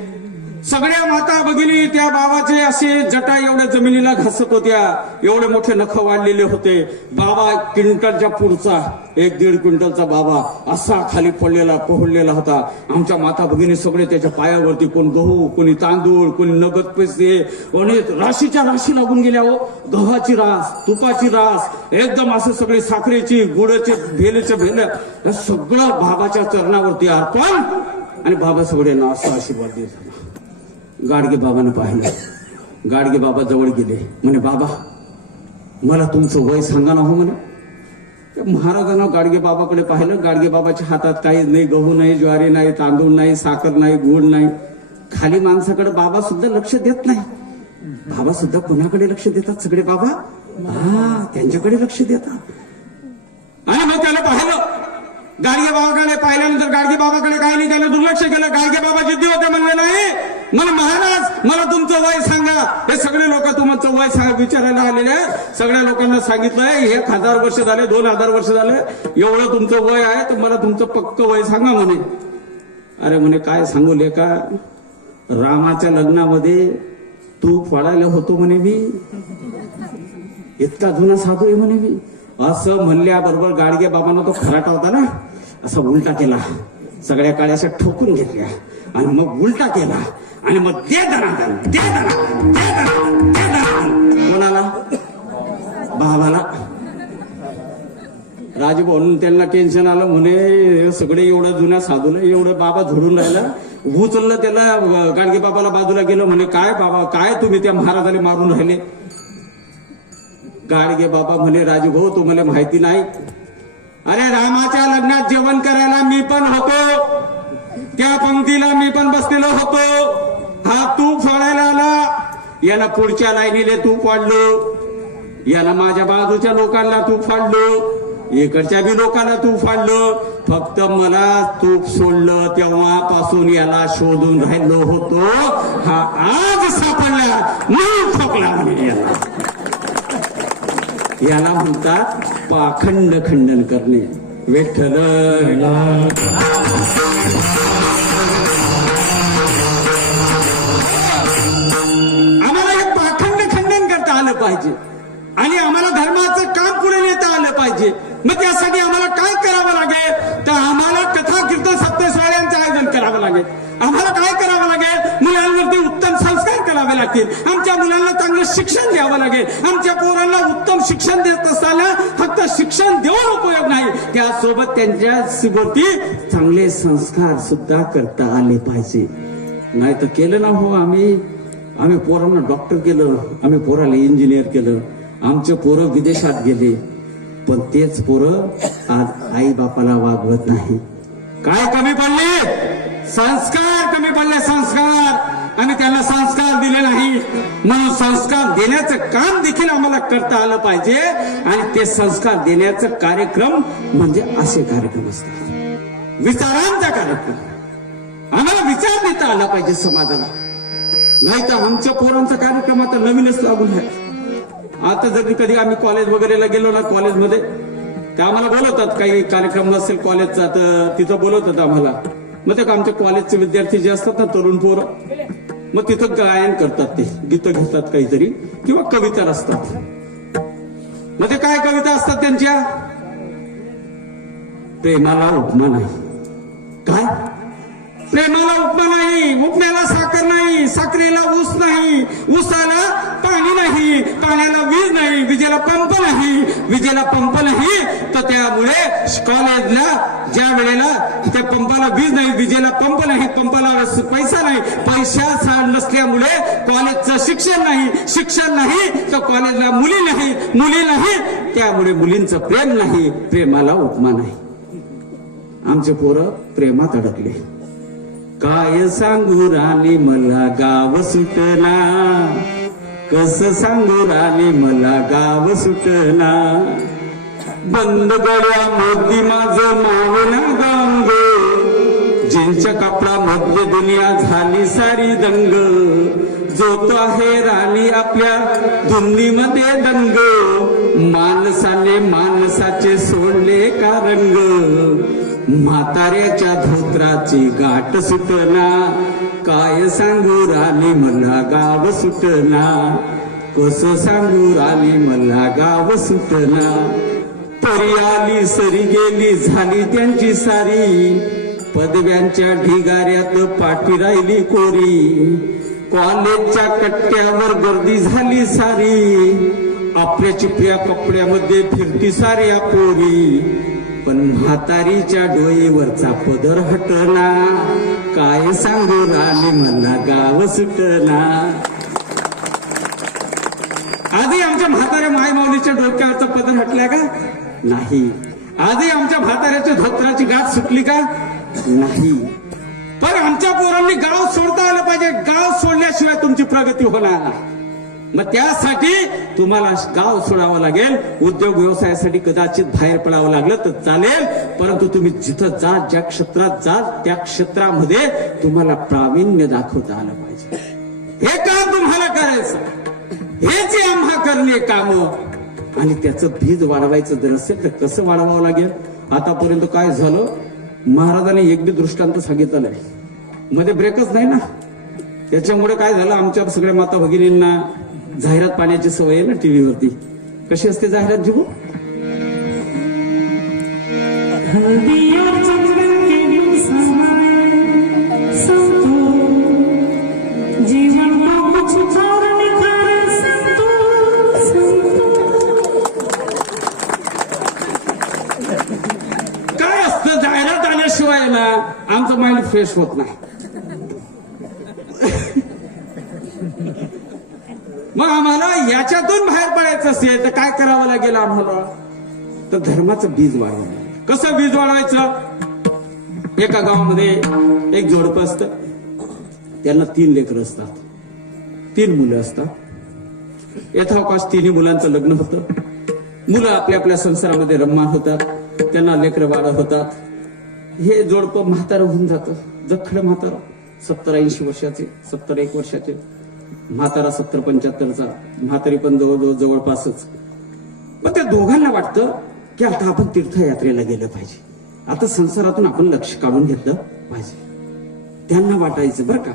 सगळ्या माता भगिनी त्या बाबाचे असे जटा एवढ्या जमिनीला घासत होत्या, एवढे मोठे नख वाढलेले होते. बाबा क्विंटलच्या पुढचा, 1-1.5 क्विंटलचा बाबा असा खाली पडलेला पोहडलेला होता. आमच्या माता भगिनी सगळे त्याच्या पायावरती, कोण गहू, कोणी तांदूळ, कोणी नगद पैसे, कोणी राशीच्या राशी लागून गेल्या. हो, गव्हाची रास, तुपाची रास, एकदम असं सगळी साखरेची, गुळाचे, भेलेचे भेल, सगळं बाबाच्या चरणावरती अर्पण. आणि बाबा सगळ्यांना असा आशीर्वाद देत होता. गाडगे बाबांना पाहिलं. गाडगे बाबा जवळ गेले. म्हणे बाबा मला तुमचं वय सांगा ना हो म्हणे. महाराजांना गाडगे बाबाकडे पाहिलं. गाडगे बाबाच्या हातात काही नाही, गहू नाही, ज्वारी नाही, तांदूळ नाही, साखर नाही, गुळ नाही. खाली माणसाकडे बाबा सुद्धा लक्ष देत नाही. बाबा सुद्धा कोणाकडे लक्ष देतात? सगळे बाबा त्यांच्याकडे लक्ष देतात. आणि मग त्याला पाहिलं. गाडगे बाबाकडे पाहिल्यानंतर गाडगे बाबाकडे काय नाही, त्याने दुर्लक्ष केलं. गाडगे बाबा जिद्दी होते, म्हणले नाही मला महाराज मला तुमचं वय सांगा. हे सगळे लोक तुमचं वय विचारायला आलेले. सगळ्या लोकांना सांगितलंय 1000 वर्ष झाले, 2000 वर्ष झाले, एवढं तुमचं वय आहे, तर मला तुमचं पक्क वय सांगा म्हणे. अरे म्हणे काय सांगू लेका, रामाच्या लग्नामध्ये तू फळायला होतो म्हणे मी, इतका जुना साधू आहे म्हणे मी. असं म्हणल्याबरोबर गाडगे बाबांना तो खराटा होता ना, असा उलटा केला. सगळ्या काळ्या अशा ठोकून घेतल्या आणि मग उलटा केला आणि मग दे दनादन, दे दनादन, दे दनादन, दे दनादन. कोणाला? बाबाला. राजभाऊन त्यांना टेन्शन आलं. म्हणे सगळे एवढं जुन्या साधूला एवढं बाबा झोडून राहिला. उचललं त्याला. गाडगे बाबाला बाजूला गेलं. म्हणे काय बाबा काय तुम्ही त्या महाराजाला मारून राहिले? गाडगे बाबा म्हणे राजभाऊ तुम्हाला माहिती नाही, अरे रामाच्या लग्नात जेवण करायला मी पण होतो, त्या पंक्तीला मी पण बसलेलो होतो. हा तूप फोडायला आला, याला पुढच्या लाईनीले तूप वाढलो, याला माझ्या बाजूच्या लोकांना तूप फाडलो, इकडच्या बी लोकांना तूप फाडलं. फक्त मला तूप सोडलं तेव्हापासून याला शोधून राहिलो होतो. हा आज सापडला, मी ठोकला म्हणे याला. याला म्हणतात पाखंड खंडन करणे. विठ्ठल आम्हाला हे पाखंड खंडन करता आलं पाहिजे आणि आम्हाला धर्माचं काम पुढे नेता आलं पाहिजे. मग त्यासाठी आम्हाला काय करावं लागेल? तर आम्हाला कथा कीर्तन सप्तस्वाऱ्यांचं आयोजन करावं लागेल. आम्हाला काय करावं लागेल? मुलांवरती उत्तम संस्कार करावे लागतील. आमच्या मुलांना चांगलं शिक्षण द्यावं लागेल. आमच्या पोरांना उत्तम शिक्षण देत असताना फक्त शिक्षण देऊन उपयोग नाही, त्यासोबत त्यांच्या सोबती चांगले संस्कार सुद्धा करता आले पाहिजे. नाही तर केलं ना हो, आम्ही पोरांना डॉक्टर केलं, आम्ही पोराला इंजिनियर केलं, आमचे पोरं विदेशात गेले, पण तेच पोरं आज आई बापाला वागवत नाही. काय कमी पडले? संस्कार कमी पडले. संस्कार. आणि त्यांना संस्कार दिले नाही. म्हणून संस्कार देण्याचं काम देखील आम्हाला करता आलं पाहिजे. आणि ते संस्कार देण्याचं कार्यक्रम म्हणजे असे कार्यक्रम असतात, विचारांचा कार्यक्रम. आम्हाला विचार देता आला पाहिजे समाजाला. नाही तर आमच्या पोरांचा कार्यक्रम आता नवीनच लागून आहे. आता जर कधी आम्ही कॉलेज वगैरेला गेलो ना, कॉलेजमध्ये ते आम्हाला बोलवतात, काही कार्यक्रम असेल कॉलेजचा तर तिथं बोलवतात आम्हाला. मग ते आमच्या कॉलेजचे विद्यार्थी जे असतात ना, तरुण पोरं, मग तिथं गायन करतात, ते गीतं घेतात काहीतरी किंवा कविता असतात. मग ते काय कविता असतात त्यांच्या? प्रेमाला उपमा नाही. काय? प्रेमाला उपमा नाही, उपम्याला साखर नाही, साखरेला ऊस नाही, ऊसाला पाणी नाही, पाण्याला वीज नाही, विजेला पंप नाही, विजेला पंप नाही. तर त्यामुळे कॉलेजला ज्या वेळेला त्या पंपाला वीज नाही, विजेला पंप नाही, पंपाला पैसा नाही, पैसा नसल्यामुळे कॉलेजचं शिक्षण नाही, शिक्षण नाही तर कॉलेजला मुली नाही, मुली नाही, त्यामुळे मुलींचं प्रेम नाही, प्रेमाला उपमा नाही. आमचे पोरं प्रेमात अडकले. काय सांगू राणी मला गाव सुटना, कसं सांगू राणी मला गाव सुटना. बंद गळ्या मोदी माझं मावना गंग, जिंच्या कपडामध्ये दुनिया झाली सारी दंग. जो तो आहे राणी आपल्या धुंदीमध्ये दंग, माणसाने माणसाचे सोडले का रंग. म्हाताऱ्याच्या धोत्राची गाठ सुटना, काय सांगू राणी मला गाव सुटना, कसं सांगू राणी मला गाव सुटना. परी आली सरी गेली झाली त्यांची सारी, पदव्यांच्या ढिगाऱ्यात पाठी राहिली कोरी. कॉलेजच्या कट्ट्यावर गर्दी झाली सारी, आपल्या चिपऱ्या कपड्यामध्ये फिरती साऱ्या पोरी. पण म्हातारीच्या डोईवरचा पदर हटना, काय सांगू राणी मला गाव सुटना. आधी आमच्या म्हाताऱ्या मायमाऊलीच्या डोक्यावरचा पदर हटलाय का? नाही. आधी आमच्या म्हाताऱ्याच्या धोत्राची गाठ सुटली का? नाही. पण आमच्या पोरांनी गाव सोडता आलं पाहिजे. गाव सोडल्याशिवाय तुमची प्रगती होणार नाही. मग त्यासाठी तुम्हाला गाव सोडावं लागेल. उद्योग व्यवसायासाठी कदाचित बाहेर पडावं लागलं तर चालेल, परंतु तुम्ही जिथं जा, ज्या क्षेत्रात जा, त्या क्षेत्रामध्ये तुम्हाला प्रावीण्य दाखवता आलं पाहिजे. हे काम तुम्हाला करायचं, हेच आम्हा करणे काम. आणि त्याचं बीज वाढवायचं जर असेल तर कसं वाढवावं लागेल? आतापर्यंत काय झालं, महाराजांनी एक बी दृष्टांत सांगितलं नाही, मध्ये ब्रेकच नाही ना. त्याच्यामुळे काय झालं, आमच्या सगळ्या माता भगिनींना जाहिरात पाहण्याची सवय आहे ना टीव्हीवरती. कशी असते जाहिरात जीव? काय असतं, जाहिरात आल्याशिवाय ना आमचं माइंड फ्रेश होत नाही. मग आम्हाला याच्यातून बाहेर पडायचं असेल तर काय करावं लागेल आम्हाला? तर धर्माचं बीज वाढवावं. कसं बीज वाढवायचं? एका गावामध्ये एक जोडपं असतं, त्यांना 3 लेकरं असतात, 3 मुलं असतात. यथावकाश 3 मुलांचं लग्न होतं. मुलं आपल्या आपल्या संसारामध्ये रममान होतात, त्यांना लेकरं बाळ होतात. हे जोडपं म्हातारं होऊन जातं, जखड म्हातारं, 70-80 वर्षाचे, 71 वर्षाचे. म्हातारा 70-75चा, म्हातारी पण जवळपासच. मग त्या दोघांना वाटतं की आता आपण तीर्थयात्रेला गेलं पाहिजे, आता संसारातून आपण लक्ष काढून घेतलं पाहिजे. त्यांना वाटायचं बरं का.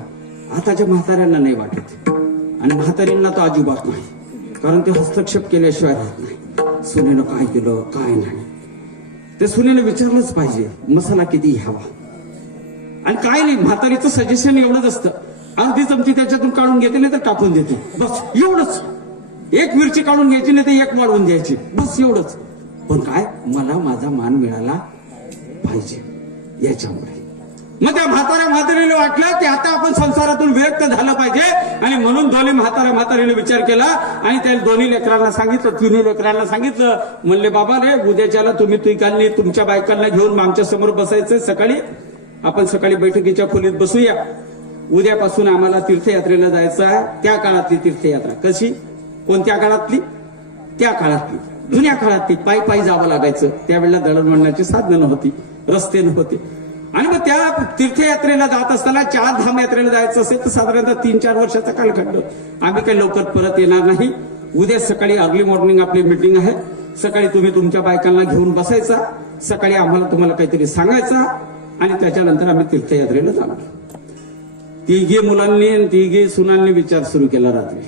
आताच्या म्हाताऱ्यांना नाही वाटत, आणि म्हातारींना तर अजिबात नाही, कारण ते हस्तक्षेप केल्याशिवाय राहत नाही. सुनेनं काय केलं काय नाही ते सुनेनं विचारलंच पाहिजे. मसाला किती घ्यावा आणि काय नाही. म्हातारीचं सजेशन एवढंच असतं, अर्धी चमची त्याच्यातून काढून घेते नाही तर टाकून देते, बस एवढंच. 1 मिरची काढून घ्यायची नाही तर 1 वाढवून द्यायची, बस एवढंच. पण काय, मला माझा मान मिळाला पाहिजे याच्यामुळे. मग त्या म्हातारीला वाटलं की आता आपण संसारातून विरक्त झालं पाहिजे, आणि म्हणून दोन्ही म्हातारीने विचार केला आणि त्या दोन्ही लेकरांना सांगितलं, 3 लेकरांना सांगितलं. म्हणले बाबा रे, उद्याच्याला तुम्ही तुमच्या बायकांना घेऊन आमच्या समोर बसायचं. सकाळी आपण बैठकीच्या खोलीत बसूया उद्यापासून आम्हाला तीर्थयात्रेला जायचं आहे. त्या काळातली तीर्थयात्रा कशी, कोणत्या काळातली? त्या काळातली, जुन्या काळातली. पायी पायी जावं लागायचं. त्यावेळेला दळणवळणाची साधनं नव्हती, रस्ते नव्हते. आणि मग त्या तीर्थयात्रेला जात असताना 4 धाम यात्रेला जायचं असेल तर साधारणतः 3-4 वर्षाचा कालखंड. आम्ही काही लवकर परत येणार नाही. उद्या सकाळी अर्ली मॉर्निंग आपली मीटिंग आहे. सकाळी तुम्ही तुमच्या बायकांना घेऊन बसायचा, सकाळी आम्हाला तुम्हाला काहीतरी सांगायचा आणि त्याच्यानंतर आम्ही तीर्थयात्रेला जाणार. तिघे मुलांनी आणि तिघे सुनांनी विचार सुरू केला रात्री.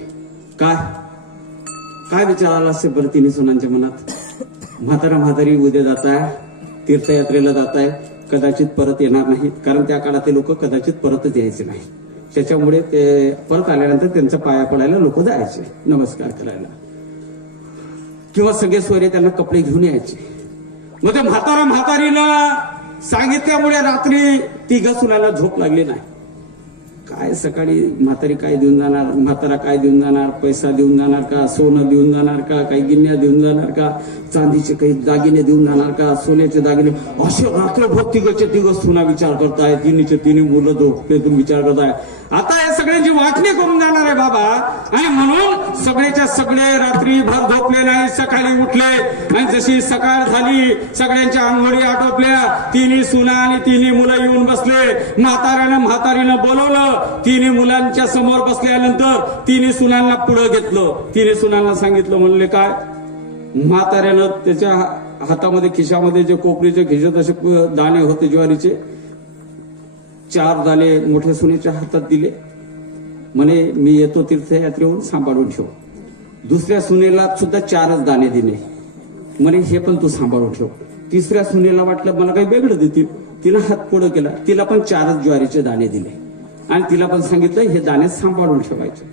काय विचार आला असेल बरं तिन्ही सुनांच्या मनात? म्हातारी उद्या जात आहे, तीर्थयात्रेला जात आहे, कदाचित परत येणार नाहीत. कारण त्या काळातले लोक कदाचित परतच यायचे नाही. त्याच्यामुळे ते परत आल्यानंतर त्यांचा पाया पडायला लोक जायचे, नमस्कार करायला, किंवा सगळे सोयरे त्यांना कपडे घेऊन यायचे. मग ते म्हातारीला सांगितल्यामुळे रात्री तिघ सुनाला झोप लागली नाही. काय सकाळी म्हातारी काय देऊन जाणार, म्हातारा काय देऊन जाणार, पैसा देऊन जाणार का, सोनं देऊन जाणार का, काही गिन्या देऊन जाणार का, चांदीचे काही दागिने देऊन जाणार का, सोन्याचे दागिने, असे रात्रभर तिघ सुना विचार करताय. तिन्ही मुलं झोपलेतून विचार करताय. आता या सगळ्यांची वाटणी करून जाणार आहे बाबा. आणि म्हणून सगळेच्या सगळे रात्री भर झोपले नाही, सकाळी उठले. आणि जशी सकाळ झाली, सगळ्यांच्या आंघोळी आटोपल्या, तिन्ही सुना आणि तिन्ही मुलं येऊन बसले. म्हातारीनं बोलवलं. तिन्ही मुलांच्या समोर बसल्यानंतर तिन्ही सुनांना पुढे घेतलं. तिन्ही सुनांना सांगितलं, म्हणले काय? म्हाताऱ्यानं त्याच्या हातामध्ये, खिशामध्ये, जे कोपरीच्या खिशात असे दाणे होते ज्वारीचे, 4 दाणे मोठ्या सुनेच्या हातात दिले. म्हणे मी येतो तीर्थयात्रेहून, सांभाळून ठेव. दुसऱ्या सुनेला सुद्धा 4च दाणे दिले. म्हणे हे पण तू सांभाळून ठेव. तिसऱ्या सुनेला वाटलं मला काही वेगळं देतील, तिला हात पुढं केला, तिला पण 4च ज्वारीचे दाणे दिले. आणि तिला पण सांगितलं हे दाणे सांभाळून ठेवायचे.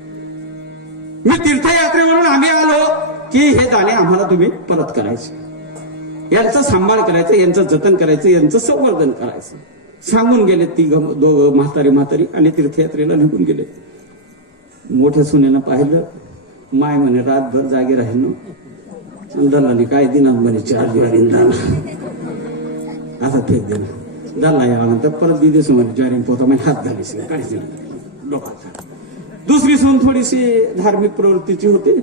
मी तीर्थयात्रेवरून आम्ही आलो की हे दाणे आम्हाला तुम्ही परत करायचे, यांचा सांभाळ करायचं, यांचं जतन करायचं, यांचं संवर्धन करायचं. सांगून गेले दोघं म्हातारी आणि तीर्थयात्रेला निघून गेले. मोठ्या सुनेनं पाहिलं, माय म्हणे रातभर जागे राहील ना, दलाली काय दिनात म्हणे 4 ज्वारी दाना, आता फेक दिला. दल्ला यानंतर परत दिदेस म्हणे ज्वारी पोता म्हणे हात घालीस काहीच नाही लोकांचा. दुसरी सून थोडीशी धार्मिक प्रवृत्तीची होती.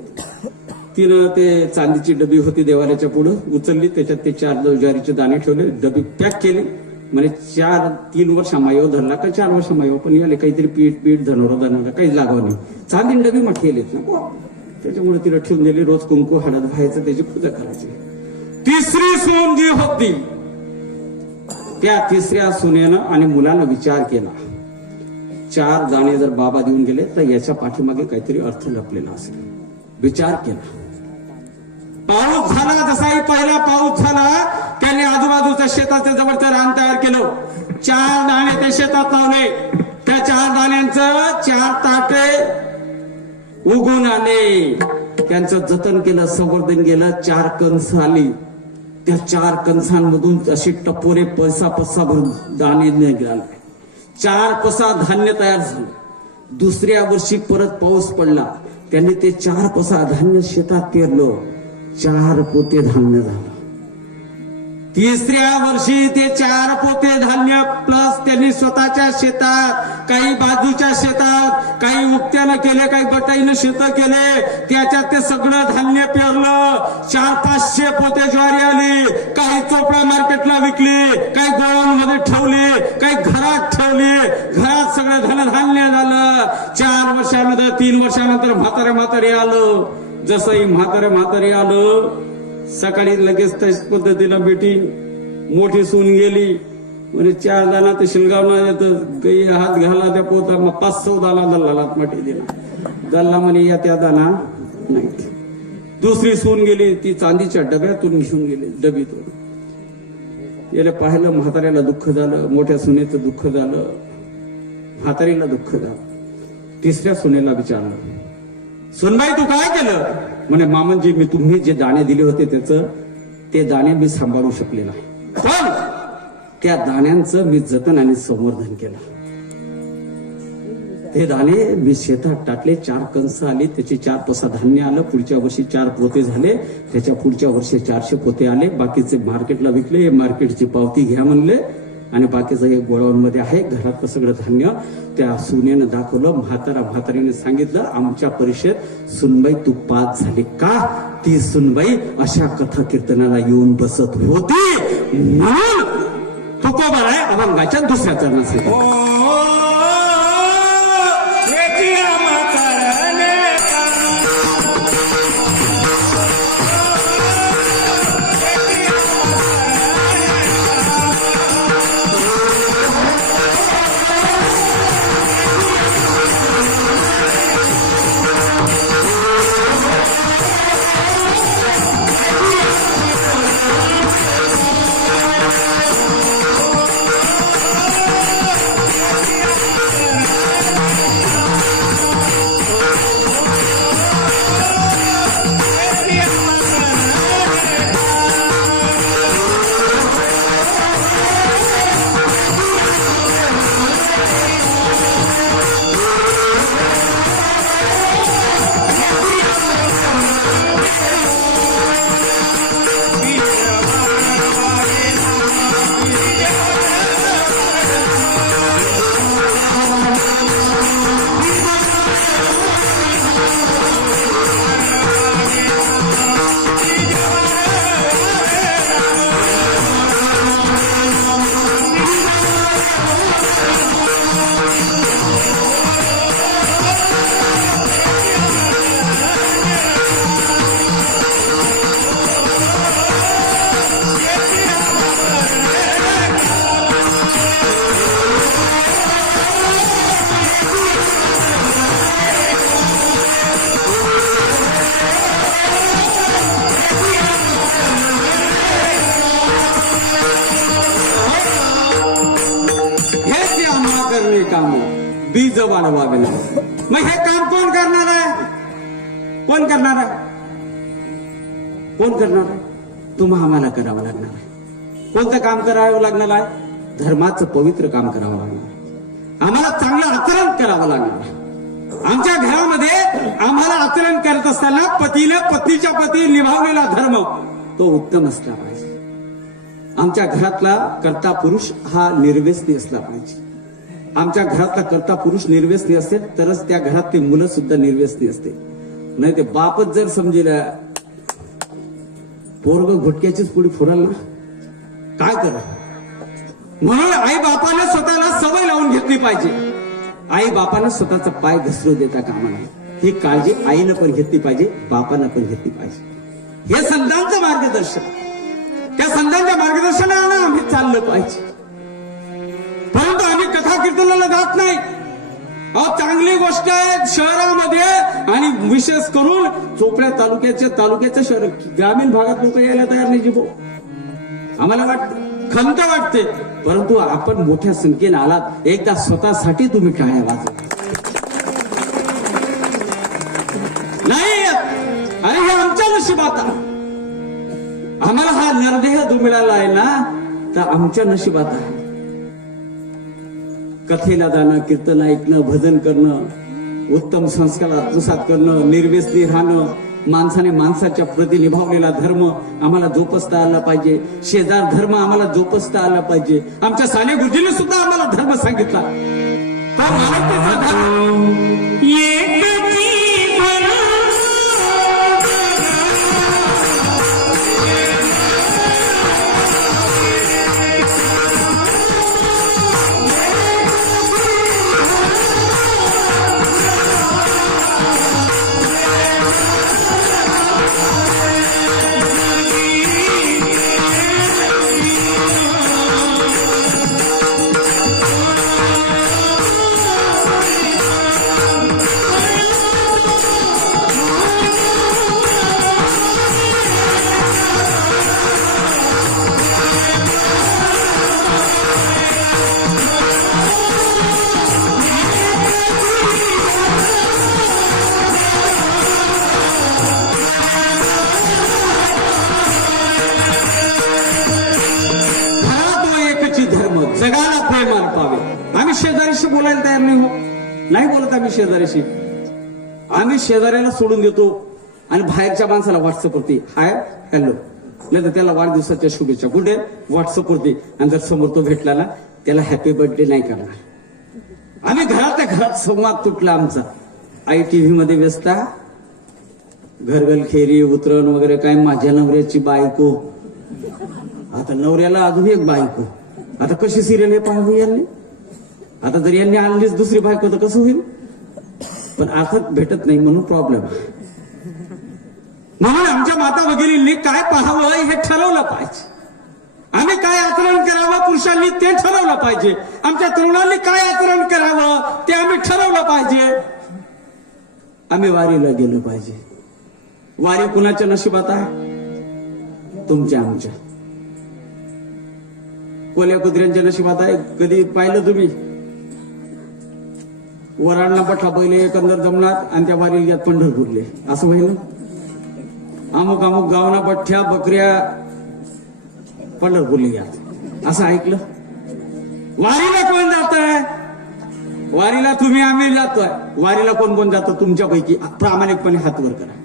तिनं ते चांदीची डबी होती देवाऱ्याच्या पुढं उचलली, त्याच्यात ते 4 ज्वारीचे दाणे ठेवले, डबी पॅक केली. म्हणजे 3 वर्ष मायव धरला का 4 वर्ष मायव, पण याले काहीतरी पीठ धनोरा काही लागावं नाही. चांदी डबी मग ठेवलीत ना, त्याच्यामुळे तिला ठेवून दिली. रोज कुंकू हळद व्हायचं, त्याची पूजा करायची. तिसरी सून जी होती, त्या तिसऱ्या सुनेनं आणि मुलानं विचार केला, 4 दाणे जर बाबा देऊन गेले तर याच्या पाठीमागे काहीतरी अर्थ लपलेला असेल. विचार केला. पाऊस झाला, जसाही पहिला पाऊस झाला त्याने आजूबाजूच्या शेताच्या जवळचं रान तयार केलं. 4 दाणे ते शेतात लावले. त्या 4 दाण्यांचं 4 ताटे उगून आले. त्यांचं जतन केलं, संवर्धन केलं. 4 कणस आली. त्या 4 कणसांमधून अशी टपोरे पैसा भरून दाणे निघाले. 4 पसा धान्य तयार झालं. दुसऱ्या वर्षी परत पाऊस पडला. त्यांनी ते 4 पसा धान्य शेतात पेरलं. 4 पोते धान्य झालं. तिसऱ्या वर्षी ते 4 पोते धान्य प्लस त्यांनी स्वतःच्या शेतात, काही बाजूच्या शेतात, काही उक्त्यानं केले, काही बटाईनं शेत केले, त्याच्यात ते सगळं धान्य पेरलं. 400-500 पोते ज्वारी आली. काही चोपडा मार्केटला विकली, काही गोळांमध्ये ठेवली, काही घरात ठेवली. घरात सगळं धनधान्य झालं. 4 वर्षानंतर 3 वर्षानंतर म्हातारे आलं. जसंही म्हातारे आलं, सकाळी लगेच त्याच पद्धतीला मीटिंग. मोठी सून गेली, म्हणजे 4 दाना ते शिलगावला येतं, काही हात घाला त्या पोता, मग 500 दाना दल्लाला माटी दिला. दल्ला म्हणे या त्या दाना नाही. दुसरी सून गेली, ती चांदीच्या डब्यातून घेऊन गेली, डबीतून. याला पाहिलं, म्हाताऱ्याला दुःख झालं, मोठ्या सुनेचं दुःख झालं, म्हातारीला दुःख झालं. तिसऱ्या सुनेला विचारलं, सुनबाई तू काय केलं? म्हणे मामनजी मी तुम्ही जे दाणे दिले होते ते दाणे मी सांभाळू शकले नाही, पण त्या दाण्यांचं मी जतन आणि संवर्धन केलं. ते दाणे मी शेतात टाकले. 4 कणस आली, त्याचे 4 पसा धान्य आलं. पुढच्या वर्षी 4 पोते झाले. त्याच्या पुढच्या वर्षी 400 पोते आले. बाकीचे मार्केटला विकले. मार्केटची पावती घ्या म्हणले आणि बाकीचं हे गोळांमध्ये आहे. घरातलं सगळं धान्य त्या सुनेनं दाखवलं. म्हातारीने सांगितलं, आमच्या परीक्षेत सुनबाई तू पास झाली का? ती सुनबाई अशा कथा कीर्तनाला येऊन बसत होती म्हणून तुकोबा आहे अभंगाच्या दुसऱ्या चरणासाठी. काम बीज वाढवावे. मग हे काम कोण करणार आहे? कोण करणार आहे? कोण करणार आहे? तुम्हा आम्हाला करावं लागणार आहे. कोणतं काम करावं लागणार आहे? धर्माचं पवित्र काम करावं लागणार आहे. आम्हाला चांगलं आचरण करावं लागणार आहे. आमच्या घरामध्ये आम्हाला आचरण करत असताना पतीने पत्नीच्या पती निभावलेला धर्म तो उत्तम असला पाहिजे. आमच्या घरातला कर्ता पुरुष हा निर्व्यसनी असला पाहिजे. आमच्या घरातला कर्ता पुरुष निर्व्यसनी असेल तरच त्या घरातली मुलं सुद्धा निर्व्यसनी असते. नाही ते बापच जर समजेल पोरग घुटक्याचीच पुढे फोडाल ना काय करा. म्हणून आई बापाने स्वतःला सवय लावून घेतली पाहिजे. आई बापानं स्वतःचा पाय घसरू देता कामा नये. ही काळजी आईनं पण घेतली पाहिजे, बापानं पण घेतली पाहिजे. हे संतांचं मार्गदर्शन, त्या संतांच्या मार्गदर्शनानं आम्ही चाललं पाहिजे. परंतु आम्ही कथा कीर्तनाला जात नाही. अहो चांगली गोष्ट आहे शहरामध्ये आणि विशेष करून चोपड्या तालुक्याच्या शहर ग्रामीण भागात लोक यायला तयार नाही. जिबो आम्हाला वाटत खंत वाटते, परंतु आपण मोठ्या संख्येने आलात. एकदा स्वतःसाठी तुम्ही टाळ्या वाजवा. नाही अरे हे आमच्या नशिबात आहे. आम्हाला हा नरदेह जो मिळाला आहे ना तर आमच्या नशिबात आहे. कथेला जाणं, कीर्तन ऐकणं, भजन करणं, उत्तम संस्कार आत्मसात करणं, निर्व्यसनी राहणं, माणसाने माणसाच्या प्रती निभावलेला धर्म आम्हाला जोपासता आला पाहिजे. शेजार धर्म आम्हाला जोपासता आला पाहिजे. आमच्या साने गुरुजींनी सुद्धा आम्हाला धर्म सांगितला. तो मानवतेचा धर्म जगाला प्रेम अर्पावे. आम्ही शेजारीशी बोलायला तयार नाही बोलत. आम्ही शेजारीशी शेजाऱ्याला सोडून देतो आणि बाहेरच्या माणसाला व्हॉट्सअप वरती हाय हॅलो नाही तर त्याला वाढदिवसाच्या शुभेच्छा कुठे व्हॉट्सअपवरती, आणि जर समोर तो भेटला ना त्याला हॅपी बर्थडे नाही करणार. आम्ही घरातल्या घरात संवाद तुटला आमचा. आई टीव्ही मध्ये व्यस्त, घरगल खेरी उतरण वगैरे काय, माझ्या नवऱ्याची बायको. आता नवऱ्याला अजून एक बायको. आता कशी सिरियल हे पाहावी यांनी. आता जर यांनी आणलीच दुसरी बायको तर कसं होईल. पण अर्थात भेटत नाही म्हणून प्रॉब्लेम. म्हणून आमच्या माता भगिनींनी काय पाहावं हे ठरवलं पाहिजे. आम्ही काय आचरण करावं पुरुषांनी ते ठरवलं पाहिजे. आमच्या तरुणांनी काय आचरण करावं ते आम्ही ठरवलं पाहिजे. आम्ही वारीला गेलो पाहिजे. वारी कुणाच्या नशिबात आहे. तुमच्या आमच्या कोल्या कुत्र्यांच्या नशिबात आहे. कधी पाहिलं तुम्ही वराडला पठा पहिले एकंदर जमणार आणि त्या वारीला गेल्यात पंढरपूरले असं होईल. अमुक अमुक गावना पठ्ठ्या बकऱ्या पंढरपूरले गेल्यात असं ऐकलं. वारीला कोण जात आहे. वारीला तुम्ही आम्ही जातोय. वारीला कोण कोण जातं तुमच्यापैकी प्रामाणिकपणे हात वर करा.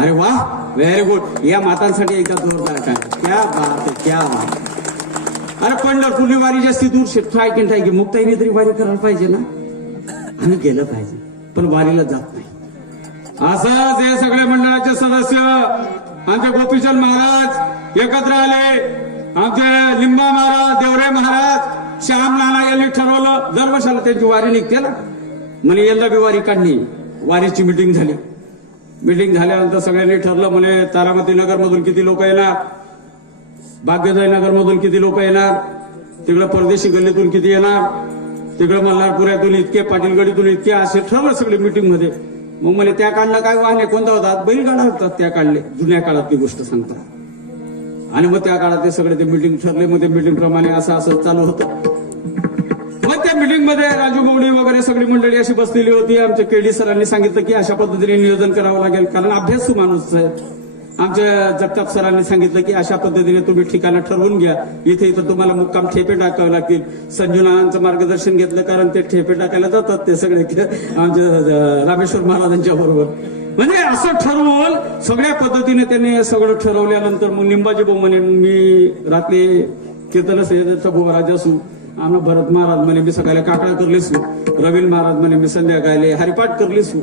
अरे वा व्हेरी गुड. या मातांसाठी एकदा जोरदार काय. क्या बात है, क्या बात. अरे पंढरपूरली वारी जास्ती दूर ठायकी ठायकी मुक्ताईने तरी वारी करायला पाहिजे ना. आम्ही गेलं पाहिजे पण वारीला जात नाही. असं जे सगळे मंडळाचे सदस्य आमचे गोपीचंद महाराज एकत्र आले, आमचे लिंबा महाराज, देवरे महाराज, श्याम नाना यांनी ठरवलं दरवर्षाला त्यांची वारी निघते ना म्हणे यंदा बी वारी काढणी. वारीची मिटिंग झाली. मिटिंग झाल्यानंतर सगळ्यांनी ठरलं म्हणे तारामती नगर मधून किती लोक येणार, भाग्योदय नगर मधून किती लोक येणार, तिकडं परदेशी गल्लीतून किती येणार, तिकडं मल्हारपुऱ्यातून इतके, पाटीलगडीतून इतके, असे ठरलं सगळे मिटिंग मध्ये. मग म्हणे त्या काढणं काय वाहने कोणता होतात, बैलगाडा होतात त्या काढले. जुन्या काळातली गोष्ट सांगतात. आणि मग त्या काळात ते सगळे ते मिटिंग ठरले. मग ते मिटिंग प्रमाणे असं असं चालू होतं. मग त्या मिटिंग मध्ये राजू गवडी वगैरे सगळी मंडळी अशी बसलेली होती. आमच्या केडी सरांनी सांगितलं की अशा पद्धतीने नियोजन करावं लागेल, कारण अभ्यासू माणूस आहे. आमच्या जगताप सरांनी सांगितलं की अशा पद्धतीने तुम्ही ठिकाणं ठरवून घ्या. इथे इथं तुम्हाला मुक्काम ठेपे टाकावे लागतील. संजूनाचं मार्गदर्शन घेतलं, कारण ते ठेपे टाकायला जातात ते सगळे आमच्या रामेश्वर महाराजांच्या बरोबर. म्हणजे असं ठरवून सगळ्या पद्धतीने त्यांनी सगळं ठरवल्यानंतर मग निंबाजी भाऊ म्हणे मी रात्री कीर्तन महाराज असू, आम्हा भरत महाराज म्हणे मी सकाळी काकडा करलीसू, रवींद्र महाराज म्हणे मी संध्याकाळी हरिपाठ करलीसू,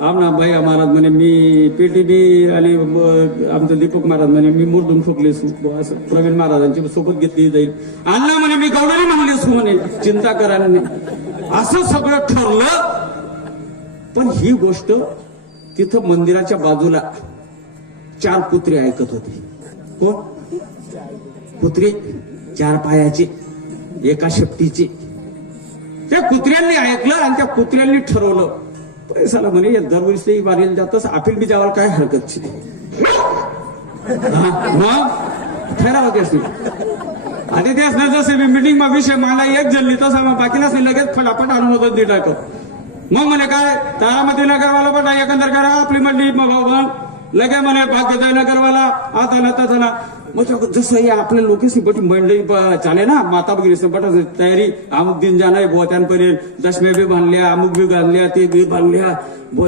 आमना भैया महाराज म्हणे मी पेटीबी, आणि आमचं दीपक महाराज म्हणे मी मुरदून ठोकलेसू. असं प्रवीण महाराजांची सोबत घेतली जाईल. अण्णा म्हणे मी गवडणी म्हणलेसू म्हणे, चिंता करा नाही. असं सगळं ठरलं. पण ही गोष्ट तिथं मंदिराच्या बाजूला 4 कुत्रे ऐकत होते. कोण कुत्रे? 4 पायाचे, एका शेपटीचे. त्या कुत्र्यांनी ऐकलं आणि त्या कुत्र्यांनी ठरवलं पैसाला म्हणे दरवर्षी वारीला जातस, आपण बी जावायला काय हरकत मग ठराव त्याच नाही. आधी त्याच ना जसे मिटिंग मा विषय मला एक जल्ली तसा मग बाकीलाच नाही लगेच फटाफट अनुमोदन दिलं टाकत. मग म्हणे काय तारामती नगरवाला पण एकंदर करा आपली मंडळी, मग लगे म्हणे भाग्योदय नगरवाला आता ना तथा ना. मग जसं आपल्या लोकेशी बटी मंडळी चाले ना माता वगैरे बट तयारी अमुक दिन जाणार बोत्यांपर्यंत दशम्या बी बांधल्या, अमुक बी बांधल्या, ते बी बांधल्या,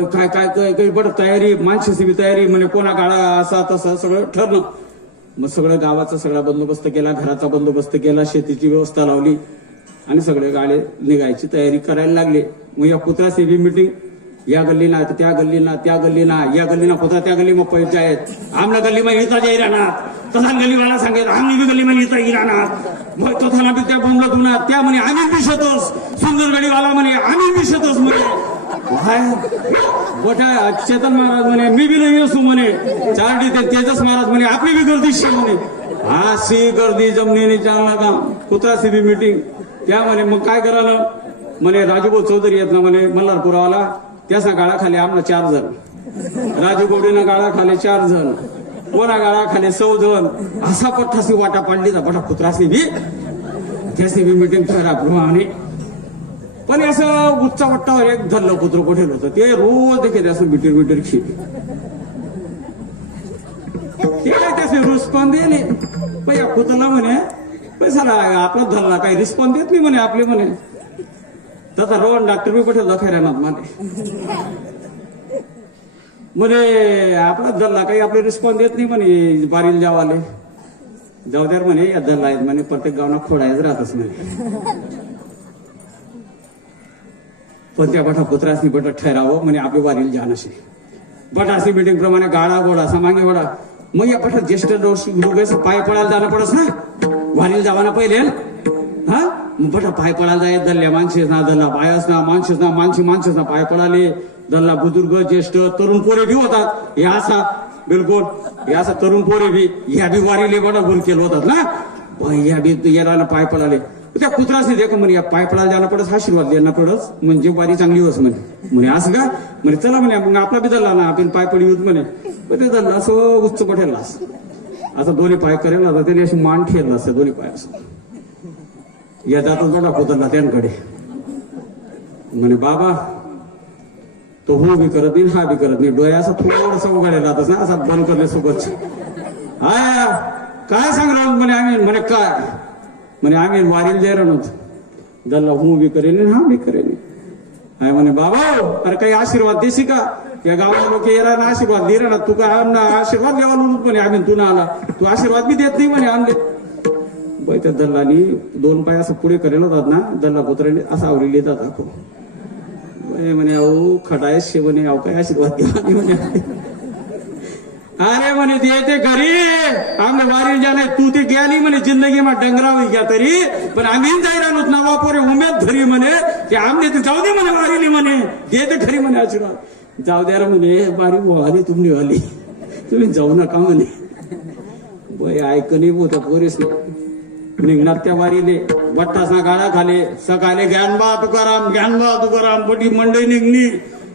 काय काय काही बट तयारी, माणसाची बी तयारी म्हणे कोणा काळा असा तसं सगळं ठरलं. मग सगळं गावाचा सगळा बंदोबस्त केला, घराचा बंदोबस्त केला, शेतीची व्यवस्था लावली आणि सगळे गाडे निघायची तयारी करायला लागले. मग या कुत्राची बी मिटिंग, या गल्ली ना त्या गल्ली ना त्या गल्ली ना, या गल्ली ना कुत्रा त्या गल्ली मग पैसे आहेत, आमला गल्ली मग इथं जाई राहणार, तसा गल्लीवाला सांगेल आम्ही बी गल्ली मध्ये इथं राहणार, मग तसा ना बी त्या बोंबला तुना त्या म्हणे आम्ही बी शेतोस, सुंदर गडीवाला म्हणे आम्ही बी शेतोस म्हणे. मोठ्या चेतन महाराज म्हणे मी बी नाही असू म्हणे, 4D ते तेजस महाराज म्हणे आपली बी गर्दी शे म्हणे. अशी गर्दी जमनीने चालला का कुत्राची बी मिटिंग. त्या म्हणे मग काय करायला म्हणे राजूभाऊ चौधरी येत ना म्हणे मल्हारपुरावाला, त्याचा गाळा खाली आमना 4 जण, राजू गोडीनं गाळा खाली 4 जण, कोणा गाळा खाली 100 जण, असा पठ्ठासी वाटा पाडली पठा कुत्रासी बी त्याची बी मिटिंग ठराप्रमाणे. पण असं उच्चा वट्टावर एक धरलं कुत्र कुठे होतं ते रोज देखील असं मिटर खिप ते त्याचे रिस्पॉन्स दिले. पण या कुत्राला म्हणे पैसाला आपला धरला काही रिस्पॉन्स देत नाही म्हणे आपले म्हणे. तसा रोहन डॉक्टर बी पठेल दखायला माने म्हणे आपला दल्ला काही आपले रिस्पॉन्स देत नाही म्हणे बारील जावाले. जाऊ द्या म्हणे या दल्ला आहेत म्हणे प्रत्येक गावना खोडायच राहतच म्हणे. पण त्या बठा कुत्रासनी बट ठरावं म्हणे आपले वारील जाण असे. बटासी मीटिंग प्रमाणे गाळा गोडा समांगी गोडा. मग या पठात ज्येष्ठ लोक पाय पडायला जाणं पडस ना वारील जावाना पहिले. हा बटा पाय पडायला जाय दल्ल्या माणसेच ना दल्ला पायस ना माणसेच ना माणसेच ना पाय पडाले. दल्ला बुजुर्ग ज्येष्ठ तरुण पोरे बी होतात. या असा बिलकुल या असा तरुण पोरे बी या बी वारीले बडा बोल केलं होतात ना. या बी याला पाय पडाले. त्या कुत्रासने देखो म्हणे या पाय पडायला जायला पडस आशीर्वाद द्यायला पडस म्हणजे वारी चांगली होस म्हणे असं का म्हणे चला म्हणे मग आपला बी दल्ला ना आपण पाय पडी होत म्हणे. पण ते दल्ला असं उच्च पठेल असं दोन्ही पाय करेल आता त्याने अशी मान ठेवलं असं दोन्ही पाय असं. या जातच बघा कुतरला त्यांकडे म्हणे बाबा तो हो बी करत नाही हा बी करत नाही. डोळ्या असं थोडस उघडायला जातच ना असा बंद करले सोबत. हा काय सांगलो म्हणे आम्ही म्हणे काय म्हणे आम्ही वारीला जायला नव्हतो. दल्ला हो बी करेन हा बी करेन. हाय म्हणे बाबा अरे काही आशीर्वाद देशी का या गावाला लोक येणार ना आशीर्वाद दे ना तू काय आशीर्वाद द्यावा म्हणे आम्ही तू ना आला तू आशीर्वाद बी देत नाही म्हणे आणले. बाई त्या दल्लानी दोन पाय असं पुढे करेल होतात ना दल्ला कुत्र्याने असं आवडील येतात आपण म्हणे अहो खटाय शेवणे अहो काय आशीर्वाद द्या म्हणे. अरे म्हणे ते घरी आम्ही वारी जाणे तू ते गेली म्हणे जिंदगी मा डंगरा होई घ्या तरी पण आम्ही जायला नव्हत ना वापोरे उमेद धरी म्हणे ते आमने ते जाऊ दे म्हणे वारीली म्हणे ते खरी म्हणे आशीर्वाद जाऊ द्या म्हणे वारी वारी तुम्ही निघाली तुम्ही जाऊ नका म्हणे. बाई ऐकणी होता पोरीस निघणार त्या वारीले बट्टासना गाळा खाले सकाळी ज्ञानबा तुकाराम मोठी मंडई निघणी.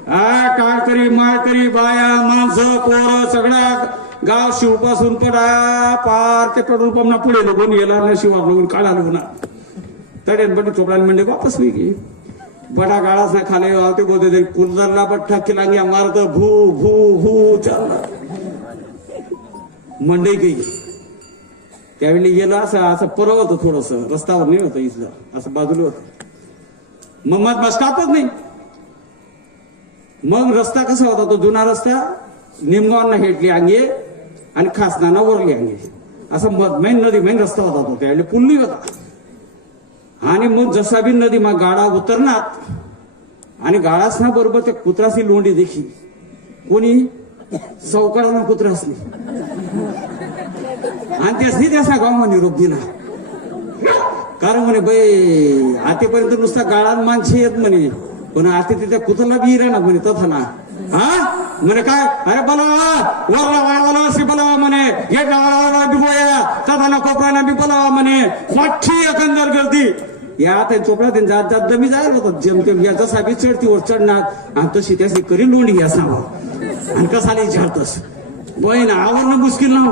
हा काय करी माय करी बाया माणसं पोरं सगळा गाव शिवपासून पडा पार ते पेट्रोल पंपना पुढे लोकून गेला ना शिवा लोकून काढा लोकून तडेन बटी चोपडा मंडई वापस मी की बडा गाळाच ना खाले ते बोलते तरी कुलदरला बट्टा किलांगी मारत भू भू भू चालला मंडई काही. त्यावेळी गेलं असं परव होतं थोडस रस्त्यावर नाही होतं इथलं असं बाजूला होतं. मग मग स्टॉपच नाही. मग रस्ता कसा होता तो जुना रस्ता निमगावांना हेटली अंगे आणि खासनाना वरली अंगे असं मेन नदी मेन रस्ता होता तो त्यावेळी पूल नाही होता. आणि मग जसा बी नदी मग गाडा उतरणार आणि गाडाच ना बरोबर त्या कुत्रासी लोंडी देखी कोणी चौकाळा कुत्रास नाही आणि त्यासनी त्याचा गाव निरोप दिला. कारण म्हणे बाई आतेपर्यंत नुसता गाळात माणसे येत म्हणे पण आता तिथे कुतरला बी ना म्हणे तथा ना. हा म्हणे काय अरे बोलावा वरला वाळवाला असे बोलावा म्हणे गेटला वाळवाला बी बोया तथा कोपराला बी बोलावा म्हणे मोठी एकंदर गर्दी. या त्या चोपडा जात जात दमी जायला होतं जेमतेम या जसा बी चढतीवर चढणार आणि तशी त्याची करी लोंडी असावं आणि कसाला विचारतस बाई ना आवडणं मुश्किल ना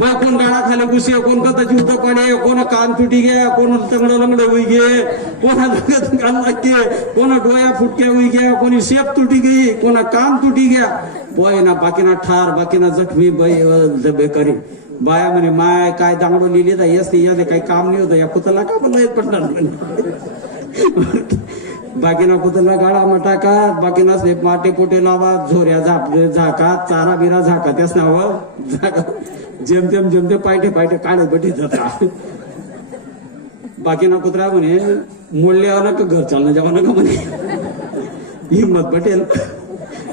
बा कोण गाडा खाली घुसे कोण कथा जीवत पडे कोण कान तुटी गे कोण तंगड लंगड होई गे कोणा घाल लागते कोणा डोया फुटक्या होई ग्या कोणी शेप तुटी गे कोणा कान तुटी गया बाई ना बाकीना ठार बाकीना जखमी बाई बेकारी. बाया म्हणे माय काय दांगडो लिहिली तर येस याने काही काम नाही होतं या पुतला का पण येत पडणार बाकीना पुतला गाळा मटाका बाकीना माटे पोटे लावा झोऱ्या झाकात चारा बिरा झाका त्याच नाव झाका जेमतेम पायटे काढत बटी जाता. बाकीना कुत्रा म्हणे मोडल्यावर नका घर चालणं जेव्हा नका म्हणे हिंमत पटेल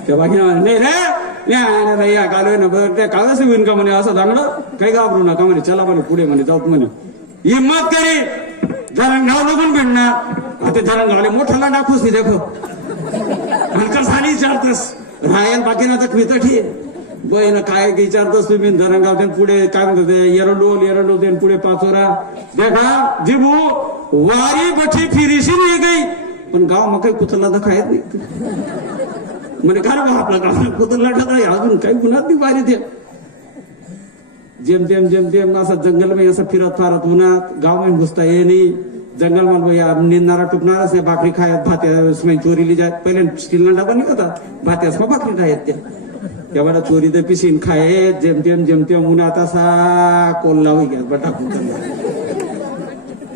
त्या बाकीना नाही रे या काल ना बरं त्या कागद होईन का म्हणे असं दांगडं काही घाबरू नका म्हणे चला म्हणे पुढे म्हणे जाऊ म्हणे हिंमत करी धरणगाव लगून भेटणार आता धरणगावले मोठाला दाखवूच नाही देखो आणि कसाली विचारतस रायल बाकीना तर मी तर ठीक बाई ना काय विचारतोस तुम्ही धरणगाव पुढे काय म्हणतो ते एरंडोल पुढे पाचोरा देखा जिबू वारी बठी फिरीशी नाही गई पण गाव मग काही कुतरला तर खायत नाही म्हणे का रे आपला गाव कुतरला ढकळा अजून काही गुन्हात नाही वारी ते जेमतेम असं जंगल मध्ये असं फिरत फारत उन्हात गाव मध्ये घुसता ये नाही जंगल मध्ये निंदणारा टुकणारच नाही भाकरी खायत भात्या चोरीली जात पहिले स्टील डबा नाही होता भात्यास मग भाकरी खायत तेवढा चोरी तर पिशीन खायत जेमतेम उन्हात असा कोल्हा होई घ्या टाकून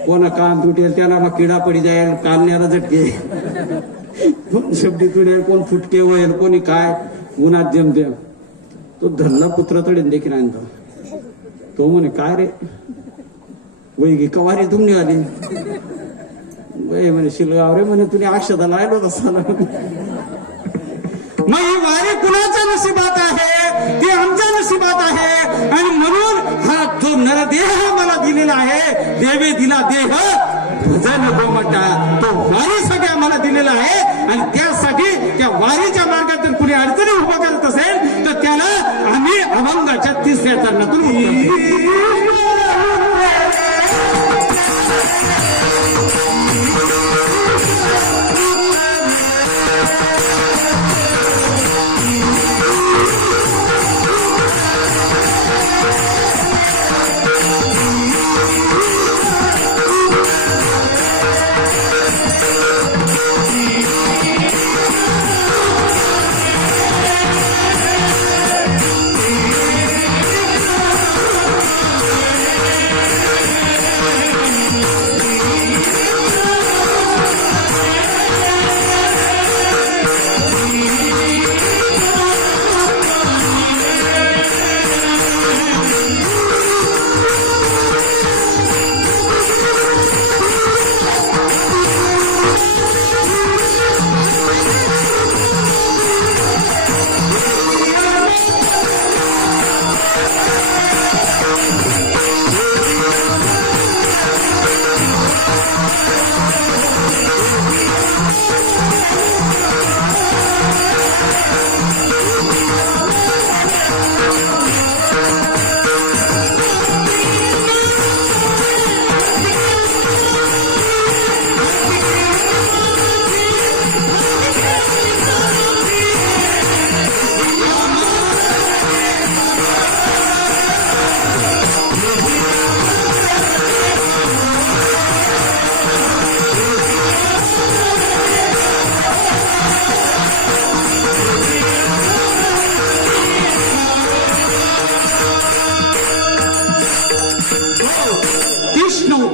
कोणा कान तुटेल त्याला मग किडा पडी जाईल कान्याला झटके कोण शब्दी तुडेल कोण फुटके होईल कोणी काय उन्हात जेमतेम तो धरला पुत्र तडे देखील आणतो तो म्हणे काय रे वैगी कवारी तुमने आली वय म्हणे शिलगाव रे म्हणे तुम्ही अक्षता लायलो तसा मग ही वारी कुणाच्या नशिबात आहे ती आमच्या नशिबात आहे आणि म्हणून हा जो नरदेह मला दिलेला आहे देवे दिला देह भजन गोमटा तो वारीसाठी आम्हाला दिलेला आहे आणि त्यासाठी त्या वारीच्या मार्गातून कुणी अडचणी उभं करत असेल तर त्याला आम्ही अभंगाच्या 3ऱ्या चरणातून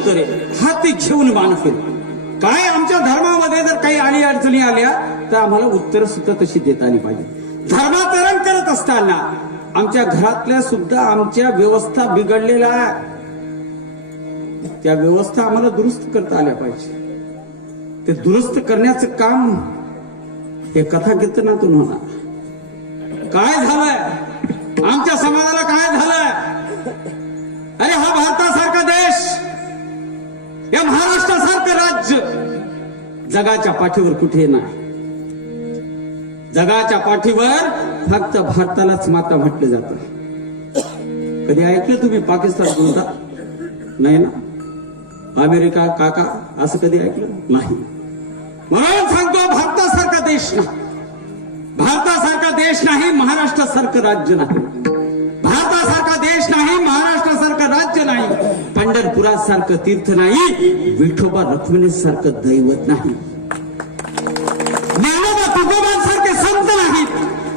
उत्तरे हाती घेऊन मानफिर काय आमच्या धर्मामध्ये जर काही आणि अडचणी आल्या तर आम्हाला उत्तर सुद्धा तशी देता आली पाहिजे धर्माचरण करत असताना आमच्या घरातल्या सुद्धा आमच्या व्यवस्था बिघडलेल्या त्या व्यवस्था आम्हाला दुरुस्त करता आल्या पाहिजे ते दुरुस्त करण्याचं काम हे कथा कीर्तनातून होणार काय झालंय आमच्या समाजाला काय झालंय अरे हा भारतासारखा देश या महाराष्ट्रासारखं राज्य जगाच्या पाठीवर कुठे नाही जगाच्या पाठीवर फक्त भारतालाच माता म्हटलं जातं कधी ऐकलं तुम्ही पाकिस्तान बोलता नाही ना अमेरिका काका असं कधी ऐकलं नाही म्हणून सांगतो भारतासारखा देश नाही भारतासारखा देश नाही महाराष्ट्रासारखं राज्य नाही भारतासारखा देश नाही महाराष्ट्रासारखं राज्य नाही पंढरपुरासारखं तीर्थ नाही विठोबा रखुमाईसारखं दैवत नाही ज्ञानोबा तुकोबांसारखे संत नाहीत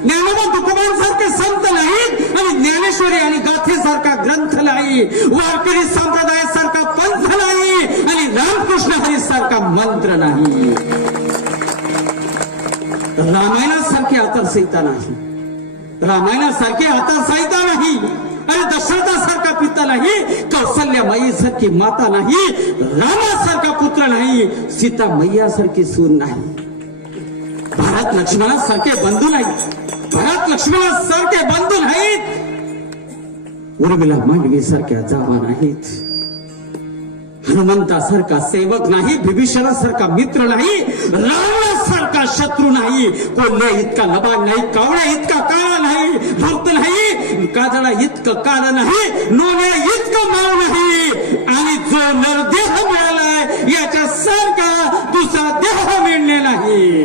ज्ञानोबा तुकोबांसारखे संत नाहीत आणि ज्ञानेश्वरी आणि गाथेसारखा ग्रंथ नाही वारकरी संप्रदायासारखा पंथ नाही आणि रामकृष्ण हरीसारखा मंत्र नाही रामायणासारखी आचारसंहिता नाही रामायणासारखी आचारसंहिता नाही आणि दशरथासारखा पिता नाही कौशल्यामाईसारखी माता नाही रामासारखा पुत्र नाही सीता मैयासारखी सून नाही भरत लक्ष्मणासारखे बंधू नाहीत भरत लक्ष्मणासारखे बंधू नाहीत उर्मिला मांडवीसारख्या जावा नाहीत हनुमंतासारखा सेवक नाही बिभीषणासारखा मित्र नाही रावणासारखा शत्रू नाही कोल्हे इतका लबाड नाही कावळ्या इतका काळा नाही धूर्त नाही काजळा इतकं काळ नाही नोन्या इतकं माव नाही आणि जो नरदेह मिळालाय याच्यासारखा दुसरा देह मिळणे नाही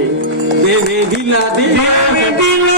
देवे दिला देवे दिला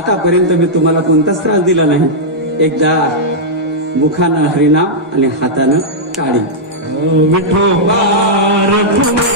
आतापर्यंत मी तुम्हाला कोणताच त्रास दिला नाही. एकदा मुखानं हरिनाम आणि हातानं काळी. विठोबा रखुमाई.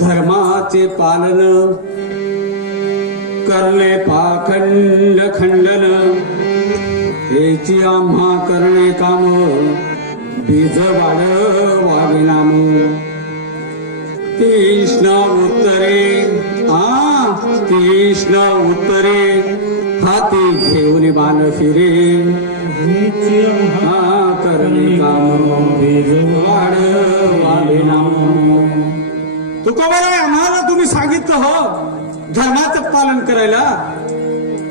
धर्माचे पालन करणे पाखंड खंडन हेची आम्हा करणे काम बीज वाढवावे नाम तीष्ण उत्तरे तीष्ण उत्तरे हाती घेऊन बाण फिरे करणे काम बीज वाढवावे नाम. तुकोबाराय आम्हाला तुम्ही सांगितलं हो धर्माचं पालन करायला,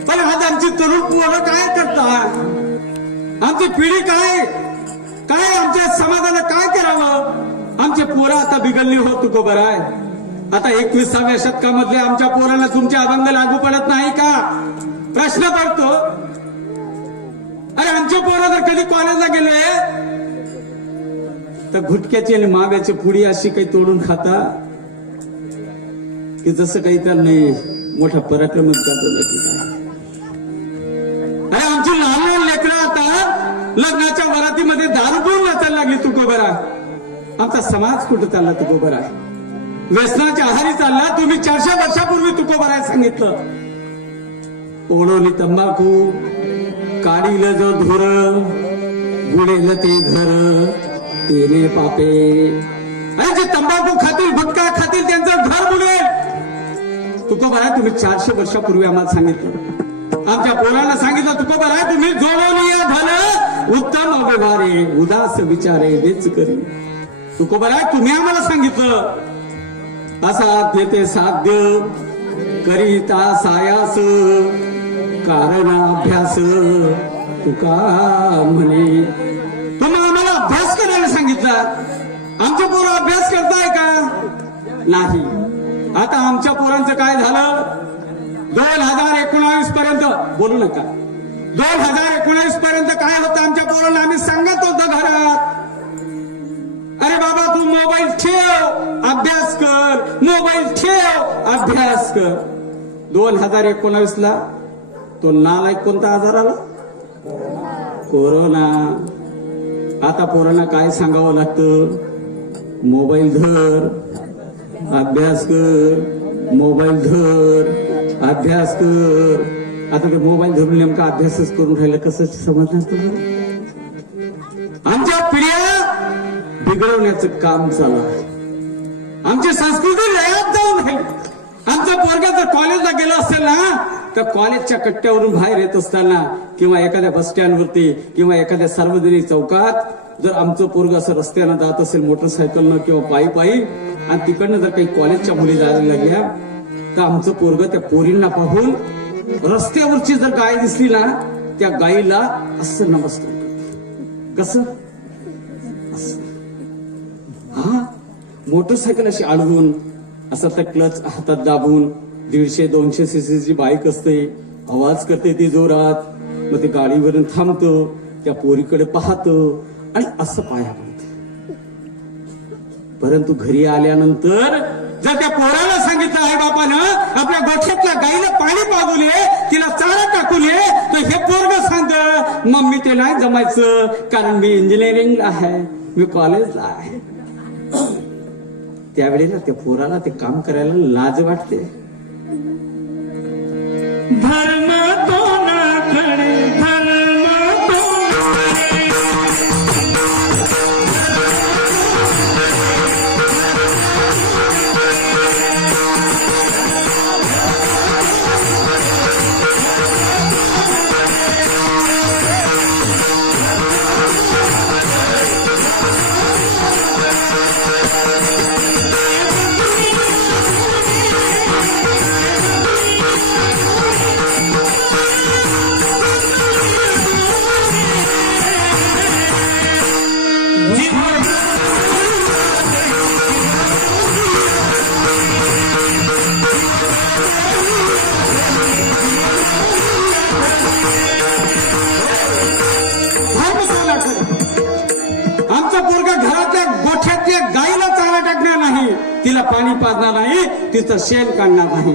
पण आज आमची तरुण पोरं काय करतात, आमची पिढी काय काय आमच्या समाजाला काय करावं, आमचे पोरं आता बिघडली हो तुकोबाराय. आता 21व्या शतकामधले आमच्या पोरांना तुमचे अभंग लागू पडत नाही का प्रश्न पडतो. अरे आमचे पोरं जर कधी कॉलेजला गेले तर घुटक्याची आणि माव्याची पुडी अशी काही तोडून खाता की जसं काही तर नाही मोठा पराक्रमच करतो. अरे आमची लहान लहान लेकरं आता लग्नाच्या वरातीमध्ये दारू पिऊन नाचायला लागली तुकोबरा. आमचा समाज कुठं चालला तुकोबरा, व्यसनाच्या आहारी चालला. तुम्ही 400 वर्षापूर्वी तुकोबराय सांगितलं ओढोली तंबाखू काढील जो धोर गुडेल ते घर तेने पापे. अरे जे तंबाखू खातील गुटखा खातील त्यांचं घर बुडेल. तुकोबाराय तुम्ही 400 वर्षापूर्वी आम्हाला सांगितलं, आमच्या पोरांना सांगितलं तुकोबाराय तुम्ही जोडवलीय भल उत्तम व्यवहारे उदास विचारे वेच करी. तुकोबाराय तुम्ही आम्हाला सांगितलं असाध्य ते साध्य करिता सायास कारण अभ्यास तुका म्हणे. तुम्ही आम्हाला अभ्यास करायला सांगितला, आमच्या पोरं अभ्यास करताय का नाही. आता आमच्या पोरांचं काय झालं 2019 पर्यंत बोलू नका 2019 पर्यंत काय होतं आमच्या पोरांना आम्ही सांगत होतो घरात, अरे बाबा तू मोबाईल ठेव अभ्यास कर, मोबाईल ठेव अभ्यास कर. 2019 ला तो नालायक कोणता आजार आला कोरोना. आता पोरांना काय सांगावं लागतं? मोबाईल धर, अभ्यास कर, मोबाईल धर, अभ्यास कर. आता ते मोबाईल धरून नेमका अभ्यासच करून राहिलं कसं समजणार तुम्हाला? आमच्या पिढ्या बिघडवण्याचं काम चालू आहे. आमची संस्कृती लयात जाऊन राहील. आमचा पोरगा जर कॉलेजला गेला असेल ना तर कॉलेजच्या कट्ट्यावरून बाहेर येत असताना किंवा एखाद्या बस स्टँडवरती किंवा एखाद्या सार्वजनिक चौकात जर आमचं पोरग असं रस्त्यानं जात असेल मोटरसायकलनं किंवा पायी पायी आणि तिकडनं जर काही कॉलेजच्या मुली जायला लागल्या तर आमचं पोरग त्या पोरींना पाहून रस्त्यावरची जर गाय दिसली ना त्या गायीला असं नमस्कार करत. कसं? हा, मोटरसायकल अशी अडवून असं त्या क्लच हातात दाबून 150-200 सीसीची बाईक असते, आवाज करते ती जोरात. मग ते गाडीवरून थांबतो, त्या पोरीकडे पाहतो आणि असं पाया पडतं. परंतु घरी आल्यानंतर जर त्या पोराला सांगितलं आई बापानं आपल्या गोठ्यातल्या गाईला पाणी पाजून ये, तिला चारा टाकून ये, तर हे पोरग सांगत मम्मी ते नाही जमायचं कारण मी इंजिनिअरिंगला आहे, मी कॉलेजला आहे. त्यावेळेला त्या पोराला ते काम करायला लाज वाटते. धर्म कोणाकडे, धर्म कोणाकडे. आमचा पोरगा घरातल्या गोठ्यातल्या गाईला चारा टाकणार नाही, तिला पाणी पाजणार नाही, तिचं शेण काढणार नाही,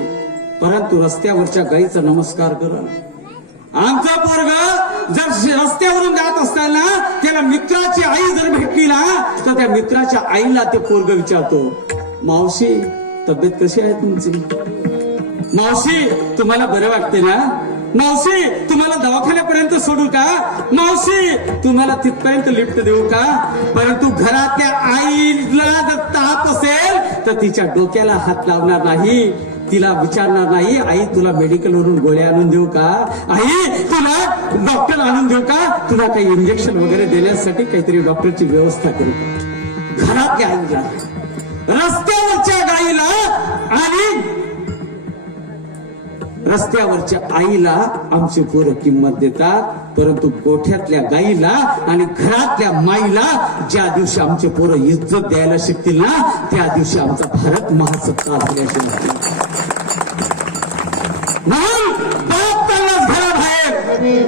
परंतु रस्त्यावरच्या गाईचा नमस्कार करा. आमचा पोरगा जर रस्त्यावरून जात असताना त्याला मित्राची आई जर भेटली ना तर त्या मित्राच्या आईला ते पोरग विचारतो, मावशी तब्येत कशी आहे तुमची? मावशी तुम्हाला बरं वाटते ना? मावशी तुम्हाला दवाखान्यापर्यंत सोडू का? मावशी तुम्हाला तिथपर्यंत लिफ्ट देऊ का? परंतु घरातल्या आईला जर ताप असेल तर तिच्या डोक्याला हात लावणार नाही, तिला विचारणार नाही आई तुला मेडिकल वरून गोळ्या आणून देऊ का, आई तुला डॉक्टर आणून देऊ का, तुला काही इंजेक्शन वगैरे देण्यासाठी काहीतरी डॉक्टरची व्यवस्था करू का? घरातल्या आईला, रस्त्यावरच्या गाईला आणि रस्त्यावरच्या आईला आमचे पोरं किंमत देतात, परंतु गोठ्यातल्या गाईला आणि घरातल्या माईला ज्या दिवशी आमचे पोरं इज्जत द्यायला शिकतील ना त्या दिवशी आमचा भारत महासत्ता झाल्याशिवाय. म्हणून बाप त्यांनाच घराबाहेर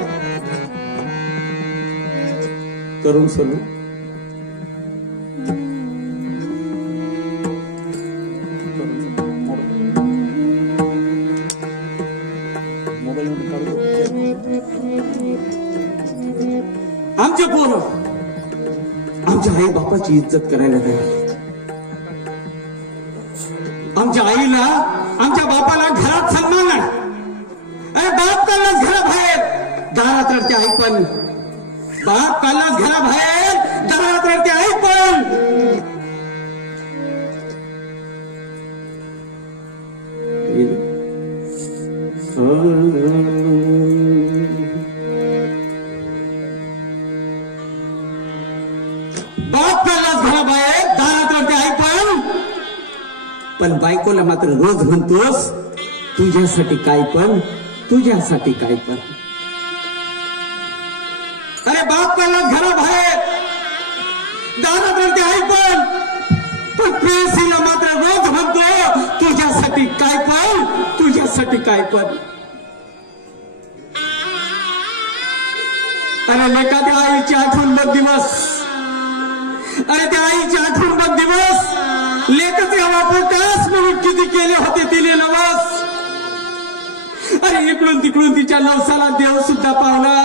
करून सोडू. आमचे पोरं आमच्या आई बापाची इज्जत करायला तयार. आमच्या आईला आमच्या बापाला घरात सन्मान आहे. अरे बाप काढलाच घराबाहेर, दारात रडते आई पण. बाप काढलाच घराबाहेर, दारात रडते आई पण. बाप काढलाच घराबाहेर, दारात रडते आई पण बायकोला मात्र रोज म्हणतोस तुझ्यासाठी काय पण, तुझ्यासाठी काय पण. अरे बाप काढलाच घराबाहेर, दारात रडते आई पण प्रेयसीला मात्र रोज म्हणतो तुझ्यासाठी काय पण, तुझ्यासाठी काय पण. अरे लेका त्या आईची आठवण बघ दिवस, अरे त्या आईची आठवण बघ दिवस. लेकच वापरतास म्हणून किती केले होते तिने नवस. अरे इकडून तिकडून तिच्या नवसाला देव सुद्धा पावला.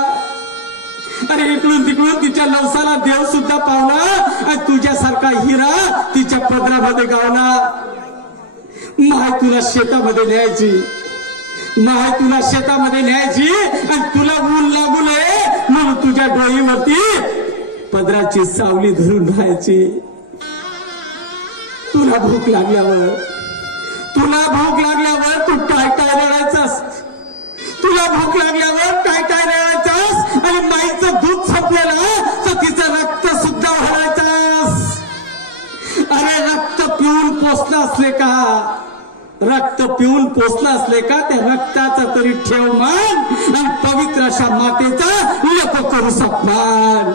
अरे इकडून तिकडून तिच्या नवसाला देव सुद्धा पावला आणि तुझ्यासारखा हिरा तिच्या पदरामध्ये गावला. माय तुला शेतामध्ये न्यायची, माय तुला शेतामध्ये न्यायची आणि तुला ऊन लागू नये म्हणून तुझ्या डोळीवरती पदराची सावली धरून राहायची. तुला भूक लागल्यावर तू काय काय रडायचंस, तुला भूक लागल्यावर काय काय रडायचंस आणि माईचं दूध संपलेलं तर तिचं रक्त सुद्धा भरायचंस. अरे रक्त पिऊन पोचलं असले का, रक्त पिऊन पोचलं असले का त्या रक्ताचा तरी ठेव मान आणि पवित्र अशा मातेचा लेप करू सन्मान.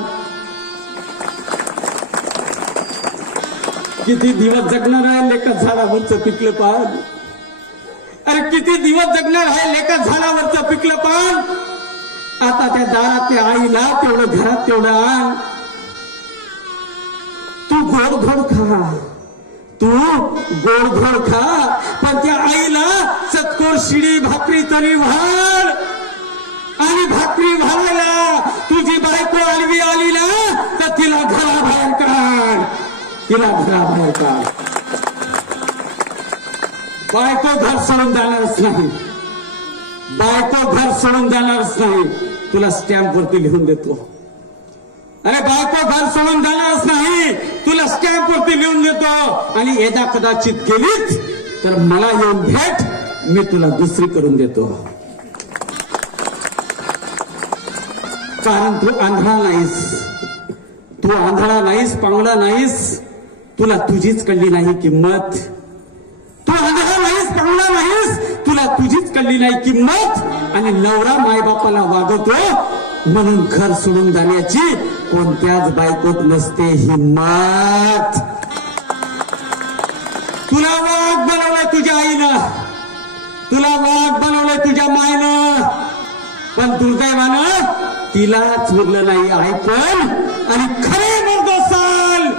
किती दिवस जगणार आहे लेका झाडावरचं पिकलं पान, अरे किती दिवस जगणार आहे लेका झाडावरचं पिकलं पान. आता त्या दारातल्या आईला तेवढं घरात तेवढं आण. तू गोड गोड खा, तू गोड गोड खा, पण त्या आईला चतकोर शिडी भाकरी तरी भार. आणि भाकरी भारायला तुझी बायको आलवी आली ना तर तिला घराबाहेर काढ, तिला घराबाहेर काढ. बायको घर सोडून जाणारच नाही, बायको घर सोडून जाणारच नाही. तुला स्टॅम्प वरती लिहून देतो. अरे बायको घर सोडून जाणारच नाही, तुला स्टॅम्प वरती लिहून देतो. आणि यदा कदाचित गेलीच तर मला येऊन भेट, मी तुला दुसरी करून देतो. कारण तू आंधळा नाहीस, तू आंधळा नाहीस, पांगळा नाहीस. तुला तुझीच कळली नाही किंमत, तू आंधळा नाहीस, पांगळा नाहीस. तुला तुझीच कळली नाही किंमत. आणि नवरा मायबापाला वागवतो म्हणून घर सोडून जाण्याची कोणत्याच बायकोत नसते हिम्मत. तुला वाघ बनवलंय तुझ्या आईनं, तुला वाघ बनवलंय तुझ्या मायनं, पण दुर्दैवानं तिलाच उरलं नाही ऐकून. आणि खरे मर्द असाल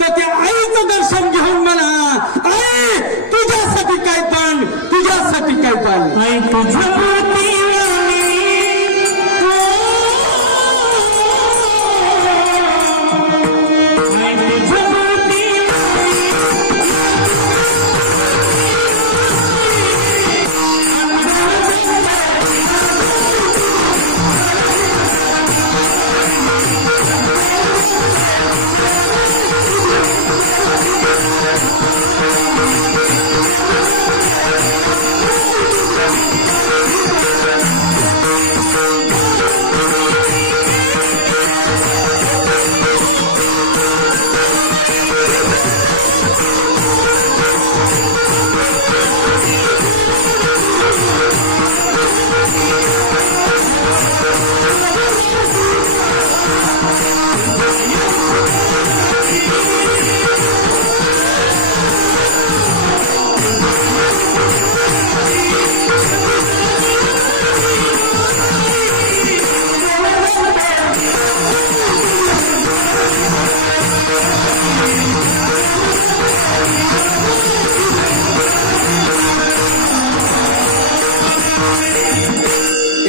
तर त्या आईचं दर्शन घेऊन मला, आई तुझ्यासाठी काय पण, तुझ्यासाठी काय पण. आई तुझ्यावरती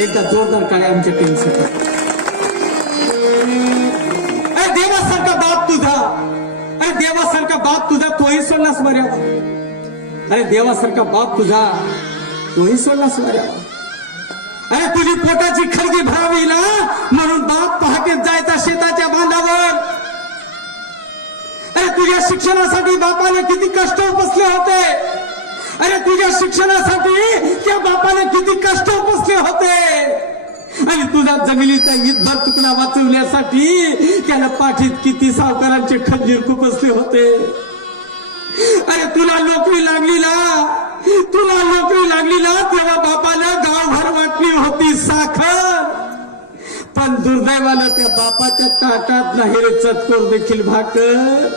एकदा जोरदार काळे आमच्या टीमसाठी. अरे देवासारखा बाप तुझा, अरे देवासारखा बाप तुझा, तोही सोडलास मर्यावा. अरे देवासारखा बाप तुझा, तोही सोडलास मर्यावा. अरे तुझी पोटाची खळगी भरावी ना म्हणून बाप पहाटे जायचा शेताच्या बांधावर. अरे तुझ्या शिक्षणासाठी बापाने किती कष्ट उपसले होते, अरे तुझ्या शिक्षणासाठी त्या बापाने किती कष्ट उपसले होते. आणि तुझा जमिनीचा हितभर तुकडा वाचवण्यासाठी त्याला पाठीत किती सावकारांचे खंजीर खुपसले होते. अरे तुला नोकरी लागली ना, तुला नोकरी लागली ना तेव्हा बापानं गावभर वाटली होती साखर. पण दुर्दैवानं त्या बापाच्या ताटात नाही रे चतकोर देखील भाकर.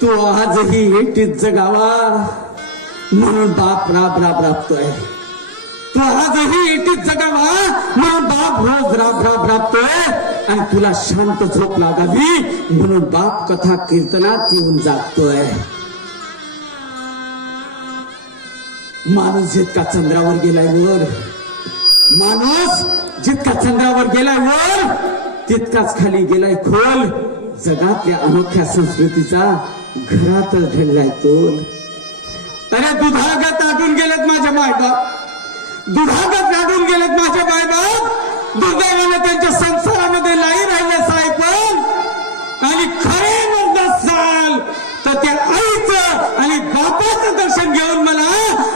तो आजही एकटीच जगावा म्हणून बाप राब राब राबतोय. तो आजही एकटीच जगावा म्हणून बाप रोज राब राब राबतोय. आणि तुला शांत झोप लागावी म्हणून बाप कथा कीर्तनात येऊन जागतोय. माणूस जितका चंद्रावर गेलाय वर, माणूस जितका चंद्रावर गेलाय वर तितकाच खाली गेलाय खोल. जगातल्या अनोख्या संस्कृतीचा घरातच ढळलाय तोल. अरे दुधागत आटून गेलेत माझे मायबाप, दुधागत आटून गेलेत माझे मायबाप. दुर्दैवाने त्यांच्या संसारामध्ये नाही राहिले साहेबन. आणि खरे मर्द असाल तर त्या आईचं आणि बापाचं दर्शन घेऊन मला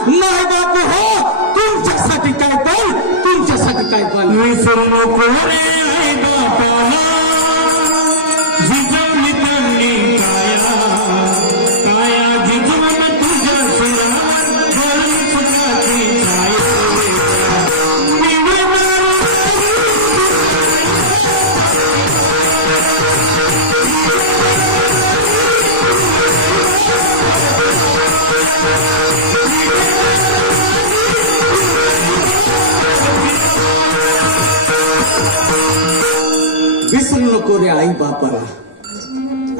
माय बाप हो तुमच्यासाठी काय पण, तुमच्यासाठी काय पण. विसरू नको रे आई बापाला, जिजवली त्यांनी काया, काया जिजवून तुझ्या सुरावर बोलून सुखाची छाया. विसरू नको रे आई बापाला.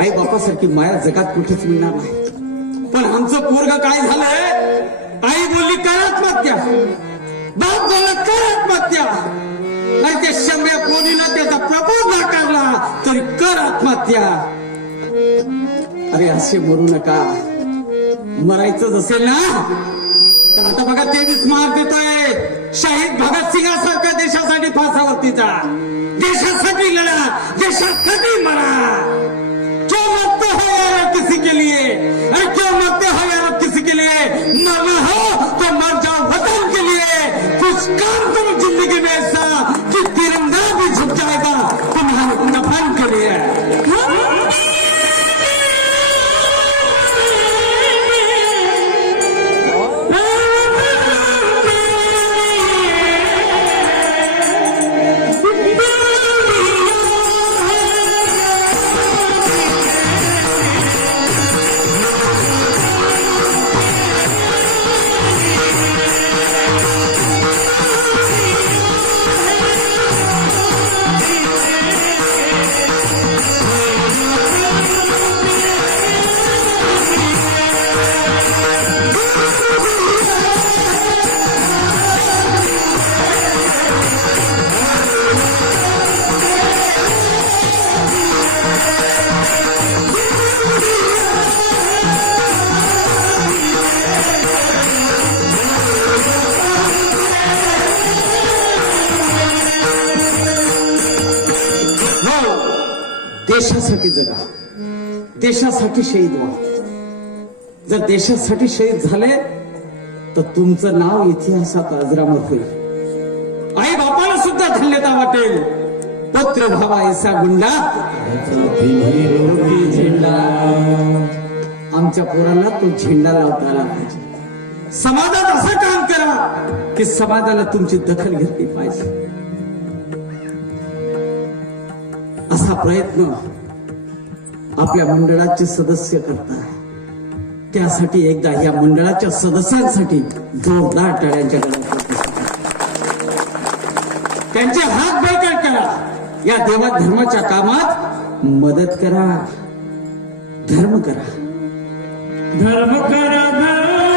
आई बापासारखी माया जगात कुठेच मिळणार नाही. पण आमचं पोरग काय झालंय, आई बोलली कर आत्महत्या, बाप बोलला कर आत्महत्या. आणि त्या शंभ्या पोरीनं त्याचा प्रपोज नाकारला तरी कर आत्महत्या. अरे असे मरू नका. मरायचं असेल ना तर आता बघा 23 मार्च देतोय. शहीद भगतसिंगासारख्या देशासाठी फासावरती जा, देशासाठी लढा, देशासाठी मरा. क्यों मरते हो यार किसी के लिए, अरे क्यों मरते हो यार किसी के लिए. मरना हो तो मर जाओ वतन के लिए. कुछ काम करो जिंदगी में ऐसा कि तिरंगा भी झुक जाएगा तुम्हारे कफन के लिए. देशासाठी जगा, देशासाठी शहीद व्हा. जर देशासाठी शहीद झाले तर तुमचं नाव इतिहासात अजरामर होईल. आई बापाला सुद्धा धन्यता वाटेल. पुत्र भावा ऐसा गुंडा झेंडा. आमच्या पोराला तो झेंडा लावता आला पाहिजे. समाजात असं काम करा की समाजाला तुमची दखल घेतली पाहिजे. असा प्रयत्न आपल्या मंडळाचे सदस्य करताय. त्यासाठी एकदा या मंडळाच्या सदस्यांसाठी जोरदार टाळ्यांच्या गळ्यात त्यांचे हात बळकट करा. या देवा धर्माच्या कामात मदत करा. धर्म करा, धर्म करा, धर्म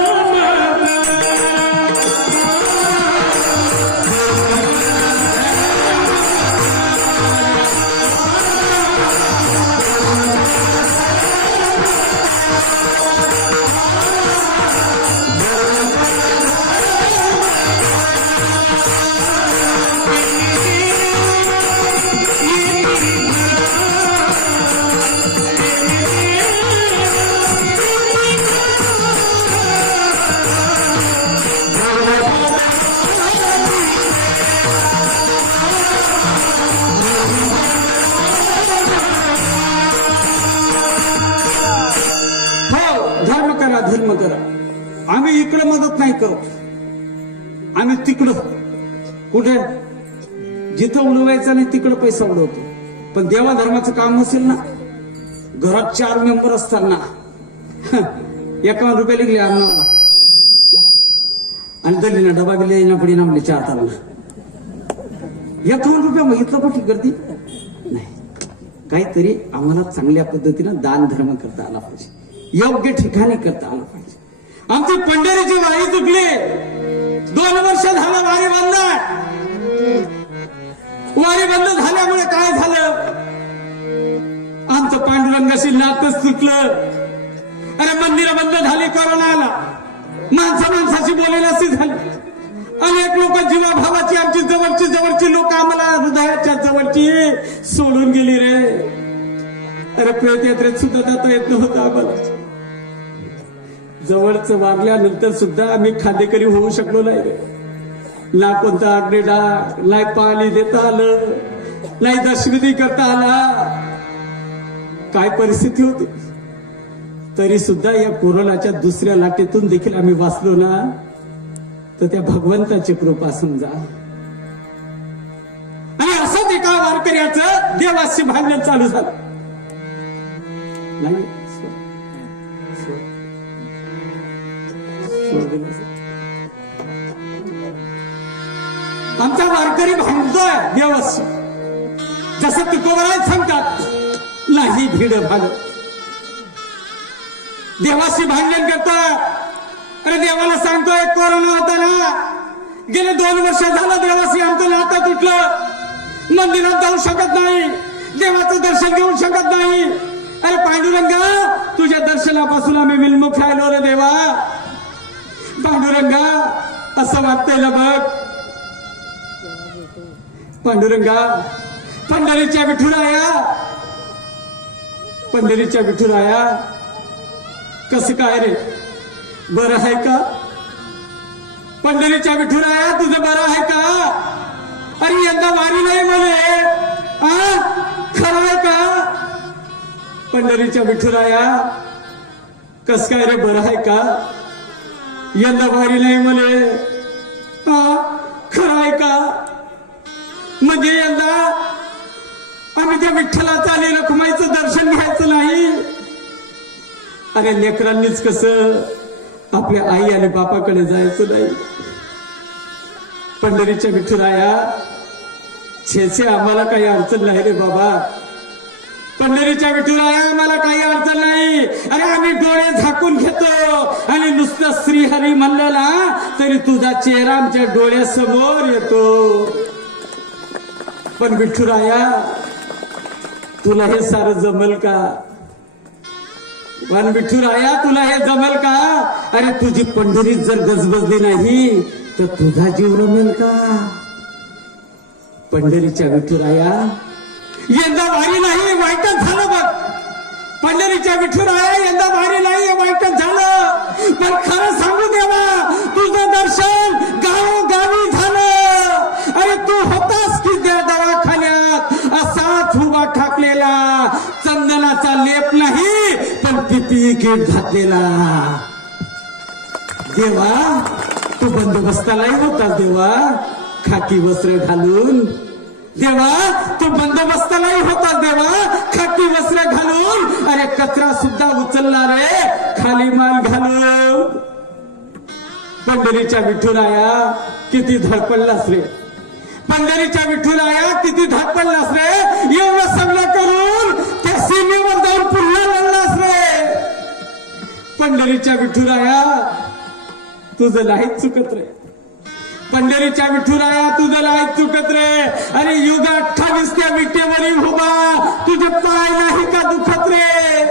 धर्म करा. आम्ही इकडे मदत नाही करत, आम्ही तिकडं कुठे जिथं उडवायचं नाही तिकडं पैसा उडवतो. पण देवा धर्माचं काम असेल ना, घरात 4 मेंबर असताना 51 रुपये लिखले आम्हाला आणि दलीना डबा बिले ना पडी ना 4 तारला 51 रुपये मागितलं पण ठीक गर्दी नाही. काहीतरी आम्हाला चांगल्या पद्धतीनं दान धर्म करता आला पाहिजे, योग्य ठिकाणी करता आलं पाहिजे. आमची पंढरीची वारी तुटली, 2 वर्ष झालं वारी बंद. नातच सुटलं. अरे मंदिर बंद झाली, कोरोना आला, माणसाची बोलेनाशी झाली. अनेक लोक जीवाभावाची, आमची जवळची लोक आम्हाला हृदयाच्या जवळची सोडून गेली रे. अरे प्रेत यात्रेत सुद्धा जाता येत नव्हतं आम्हाला. जवळचं वागल्यानंतर सुद्धा आम्ही खांदेकरी होऊ शकलो नाही रे. ना कोणता अग्निडाग, नाही पाणी देता आलं, नाही दशविधी करता आला. काय परिस्थिती होती. तरी सुद्धा या कोरोनाच्या दुसऱ्या लाटेतून देखील आम्ही वाचलो ना, तर त्या भगवंताची कृपा समजा. आणि असंच एका वारकऱ्याचं देवाशी भांडण चालू झालं. नाही आमचा वारकरी भांडतोय देवाशी. जसं तुकोबराय सांगतात, नाही भीड भागत. देवाशी भांडण करतोय. अरे देवाला सांगतोय कोरोना होता ना, गेले 2 वर्ष झालं देवाशी आमचं नातं तुटलं. मंदिरात जाऊ शकत नाही, देवाचं दर्शन घेऊ शकत नाही. अरे पांडुरंगा, तुझ्या दर्शनापासून आम्ही विलमुख राहिलो रे देवा. पांडुरंगा, असं वाटतंय ना बघ. पांडुरंगा, पंढरीच्या विठुराया, पंढरीच्या विठुराया, कसं काय रे, बरं आहे का? पंढरीच्या विठुराया, तुझं बरं आहे का? अरे यंदा वारी नाही म्हणे, खरं आहे का? पंढरीच्या विठुराया, कस काय रे, बरं आहे का? यंदा वारी नाही म्हणे, खरं आहे का? म्हणजे यंदा आम्ही त्या विठ्ठलाचं आणि रखुमाईचं दर्शन घ्यायचं नाही. अरे लेकरांनीच कसं आपल्या आई आणि बापाकडे जायचं नाही. पंढरीच्या विठुराया, छेचे आम्हाला काही अडचण नाही रे बाबा. पंढरीच्या विठुराया, आम्हाला काही अडचण नाही. अरे आम्ही डोळे झाकून घेतो आणि नुसतं श्रीहरी म्हणलं ना, तरी तुझा चेहरा आमच्या डोळ्यासमोर येतो. पण विठुराया, तुला हे सारं जमल का? पण विठुराया, तुला हे जमल का? अरे तुझी पंढरीत जर गजबजली नाही तर तुझा जीव रमेल का? पंढरीच्या विठुराया, यंदा वारी नाही, वाईटच झालं बघ. पंढरीच्या विठुराया, यंदा वारी नाही, वाईटच झालं. पण खरं सांगू देवा, तुझं दर्शन गावोगावी झालं. अरे तू होतास की त्या दवाखान्यात, असाच उभा ठाकलेला, चंदनाचा लेप नाही पण पिपी किट घातलेला. देवा, तू बंदोबस्तालाही होतास देवा, खाकी वस्त्र घालून. देवा, तू बंदोबस्तालाही होतास देवा, खाकी वस्त्र घालून. अरे कचरा सुद्धा उचलला रे, खाली मान घालून. पंढरीच्या विठुराया, किती धडपडलास रे. पंढरीच्या विठुराया, किती धडपडलास रे. एवढं सगळं करून त्या सीमेवर जाऊन पुन्हा लढलास रे. पंढरीच्या विठुराया, तुझं नाही चुकत रे. पंढरीच्या विठुराया, तुझं नाही चुकत रे. अरे युग 28 त्या विटेवरील उभा, तुझे पाय नाही का दुखत रे.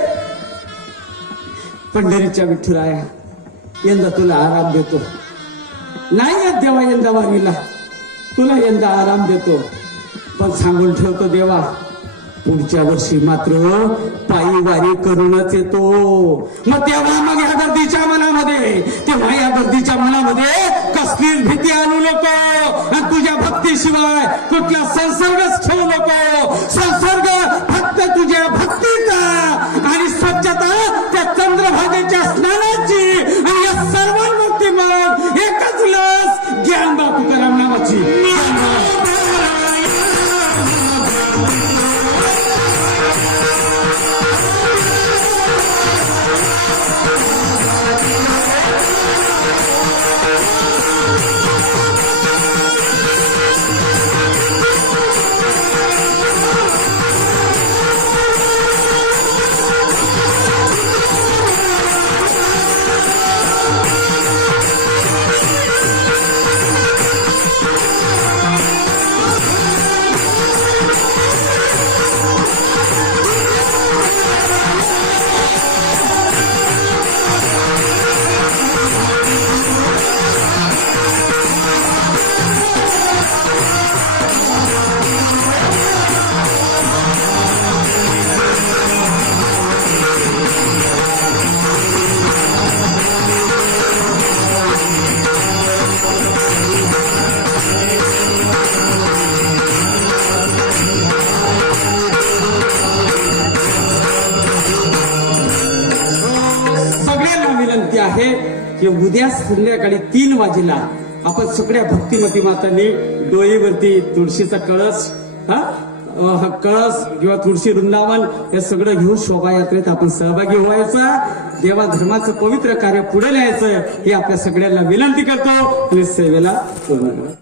पंढरीच्या विठुराया, यंदा तुला आराम देतो. नाही येत देवा यंदा वारीला, तुला यंदा आराम देतो. पण सांगून ठेवतो देवा, पुढच्या वर्षी मात्र पायी वारी करूनच येतो. मग तेव्हा मग या गर्दीच्या मनामध्ये, तेव्हा या गर्दीच्या मनामध्ये कसलीच भीती आणू नको. आणि तुझ्या भक्तीशिवाय कुठला संसर्गच ठेवू नको. संसर्ग फक्त तुझ्या भक्तीचा आणि स्वच्छता त्या चंद्रभागेच्या स्नानाची. आणि या सर्वांवरती मग एकच लस, ज्ञानबा तुकाराम नावाची. आहे की उद्या संध्याकाळी 3 वाजेला आपण सगळ्या भक्तिमती मातांनी डोईवरती तुळशीचा कळस हा कळस किंवा तुळशी वृंदावन हे सगळं घेऊन शोभायात्रेत आपण सहभागी व्हायचं, देवा धर्माचं पवित्र कार्य पुढे न्यायचं ही आपल्या सगळ्यांना विनंती करतो आणि सेवेला पूर्ण